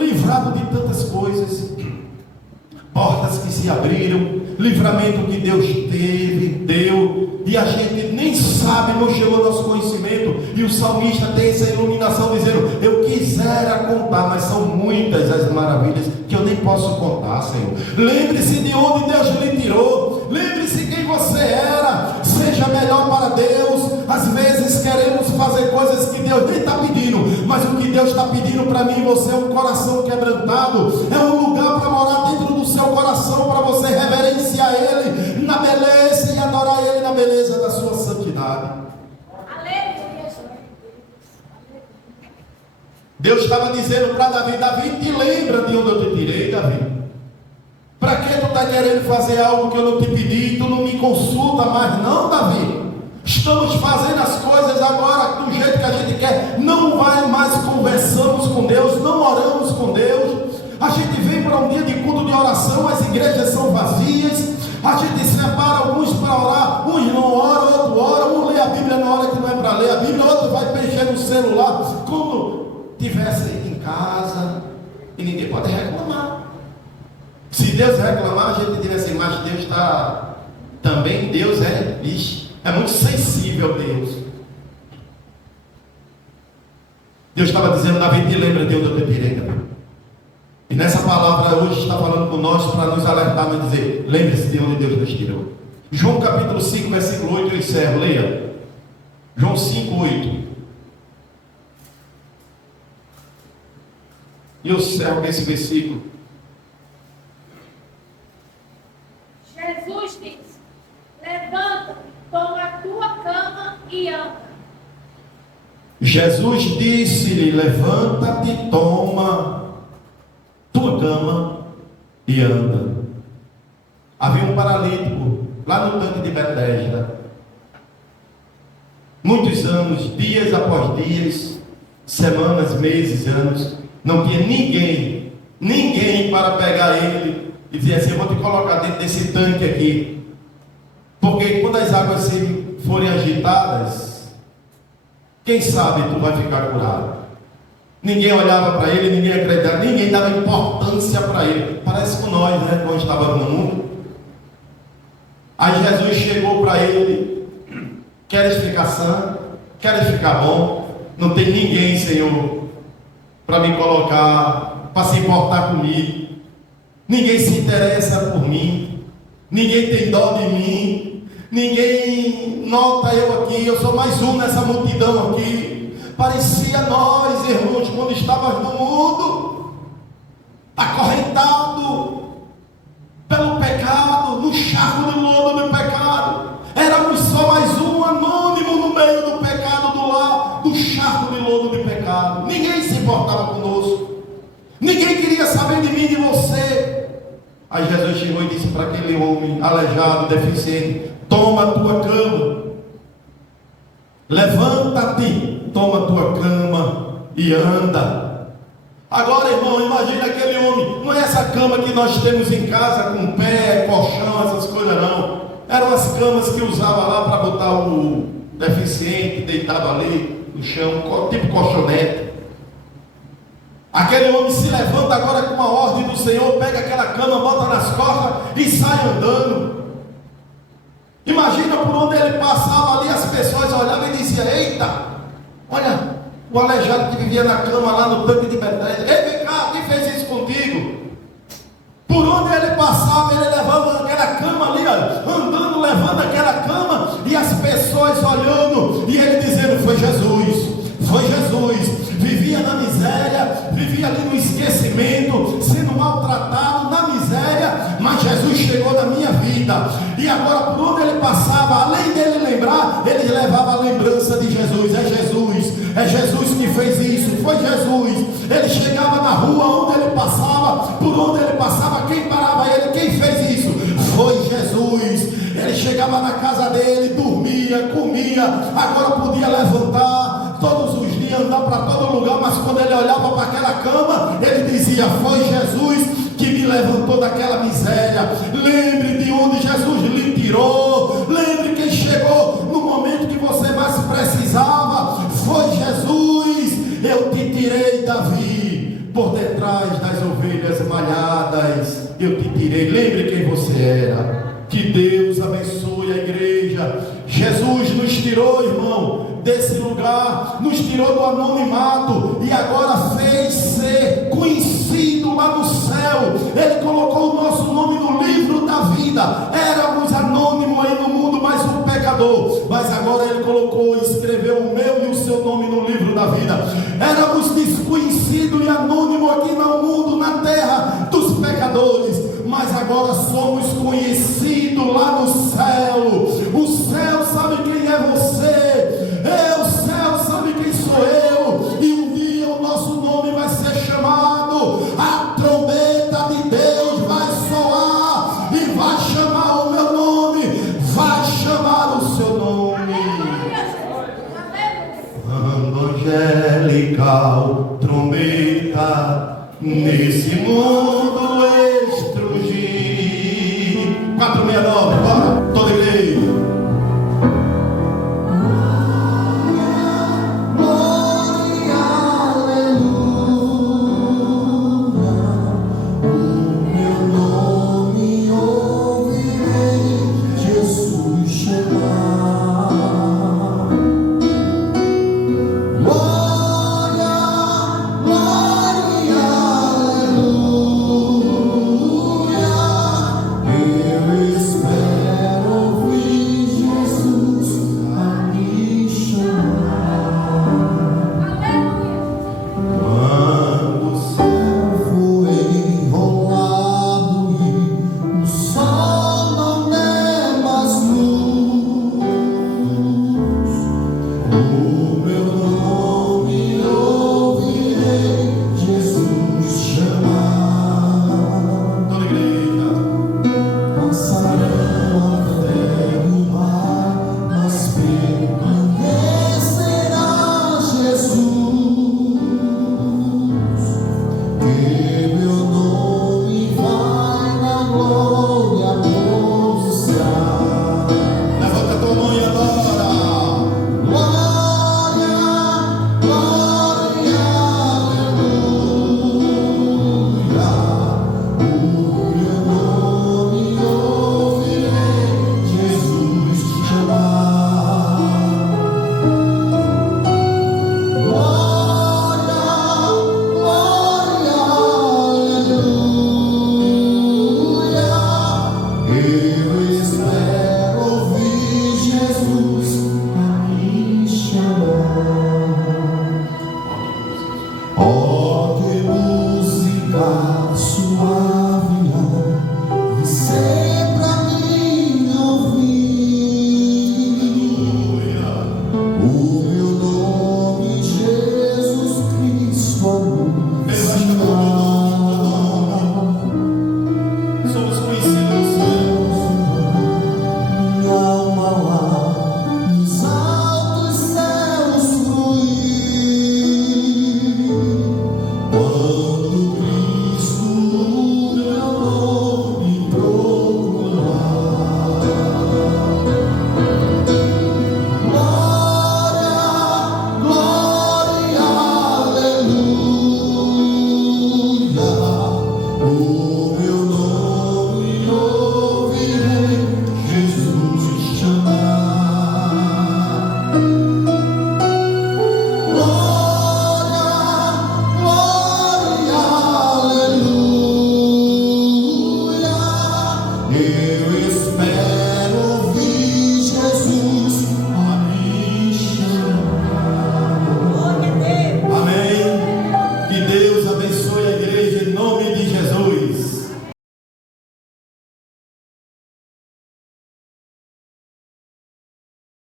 livrado de tantas coisas. Portas que se abriram, livramento que Deus deu, e a gente nem sabe, não chegou ao nosso conhecimento. E o salmista tem essa iluminação dizendo: eu quisera contar, mas são muitas as maravilhas que eu nem posso contar, Senhor. Lembre-se de onde Deus lhe tirou, lembre-se quem você era, seja melhor para Deus. Às vezes queremos fazer coisas que Deus nem está pedindo, mas o que Deus está pedindo para mim e você é um coração quebrantado, é um lugar para morar dentro do seu coração, para você reverenciar Ele na beleza e adorar Ele na beleza da sua santidade. Aleluia. Deus estava dizendo para Davi: Davi, te lembra de onde eu te tirei, Davi? Para que tu está querendo fazer algo que eu não te pedi? Tu não me consulta mais não, Davi? Estamos fazendo as coisas agora do jeito que a gente quer, não vai mais conversamos com Deus, não oramos com Deus. A gente vem para um dia de culto de oração, as igrejas são vazias, a gente separa alguns para orar, uns não oram, outro ora, um lê a Bíblia na hora que não é para ler a Bíblia, outro vai mexer no celular, como tivesse em casa, e ninguém pode reclamar. Se Deus reclamar, a gente diria assim: mas Deus está, também Deus é muito sensível a Deus. Deus estava dizendo: Davi, te lembra de onde eu te tirei, Davi? E nessa palavra hoje está falando com nós para nos alertar e dizer: lembre-se de onde Deus nos tirou. João capítulo 5, versículo 8, eu encerro, leia. João 5, 8. E eu encerro com esse versículo. Jesus disse: levanta, toma a tua cama e anda. Jesus disse-lhe: levanta-te, toma tua cama e anda. Havia um paralítico lá no tanque de Betesda, muitos anos, dias após dias, semanas, meses, anos, não tinha ninguém para pegar ele e dizer assim: eu vou te colocar dentro desse tanque aqui, porque quando as águas se forem agitadas, quem sabe tu vai ficar curado. Ninguém olhava para ele, ninguém acreditava, ninguém dava importância para ele. Parece com nós, né, quando estávamos no mundo. Aí Jesus chegou para ele: queres ficar sã? Queres ficar bom? Não tem ninguém, Senhor, para me colocar, para se importar comigo. Ninguém se interessa por mim, ninguém tem dó de mim, ninguém nota eu aqui, eu sou mais um nessa multidão aqui. Parecia nós, irmãos, quando estávamos no mundo, acorrentado pelo pecado, no charco de lodo do pecado. Éramos só mais um anônimo no meio do pecado, do charco de lodo de pecado. Ninguém se importava conosco, ninguém de você. Aí Jesus chegou e disse para aquele homem aleijado, deficiente: toma a tua cama, levanta-te, toma a tua cama e anda. Agora, irmão, imagina aquele homem. Não é essa cama que nós temos em casa com pé, colchão, essas coisas não. Eram as camas que usava lá para botar o deficiente deitado ali no chão, tipo colchonete. Aquele homem se levanta agora com uma ordem do Senhor, pega aquela cama, bota nas costas e sai andando. Imagina por onde ele passava ali, as pessoas olhavam e diziam: eita, olha o aleijado que vivia na cama lá no tanque de Betesda. Ei, vem cá, quem fez isso contigo? Por onde ele passava, ele levava aquela cama ali, andando, levando aquela cama, e as pessoas olhando, e ele dizendo: foi Jesus, foi Jesus. Vivia na miséria, vivia ali no esquecimento, sendo maltratado na miséria, mas Jesus chegou na minha vida, e agora por onde ele passava, além dele lembrar, ele levava a lembrança de Jesus. É Jesus que fez isso, foi Jesus. Ele chegava na rua, onde ele passava, por onde ele passava, quem parava ele, quem fez isso? Foi Jesus. Ele chegava na casa dele, dormia, comia, agora podia levantar todos os dias, andar para todo lugar, mas quando ele olhava para aquela cama, ele dizia: foi Jesus que me levantou daquela miséria. Lembre de onde Jesus lhe tirou, lembre quem chegou no momento que você mais precisava. Foi Jesus. Eu te tirei, Davi, por detrás das ovelhas malhadas, eu te tirei. Lembre quem você era. Que Deus abençoe a igreja. Jesus nos tirou, irmão, desse lugar, nos tirou do anonimato e agora fez ser conhecido lá no céu. Ele colocou o nosso nome no livro da vida. Éramos anônimos aí no mundo, mais um pecador, mas agora ele colocou, escreveu o meu e o seu nome no livro da vida. Éramos desconhecidos e anônimos aqui no mundo, na terra dos pecadores, mas agora somos conhecidos lá no céu. O céu sabe quem é você, o céu sabe quem sou eu, e um dia o nosso nome vai ser chamado. A trombeta de Deus vai soar e vai chamar o meu nome, vai chamar o seu nome. Angelical trombeta nesse mundo estrugir. 469, bora, toda igreja.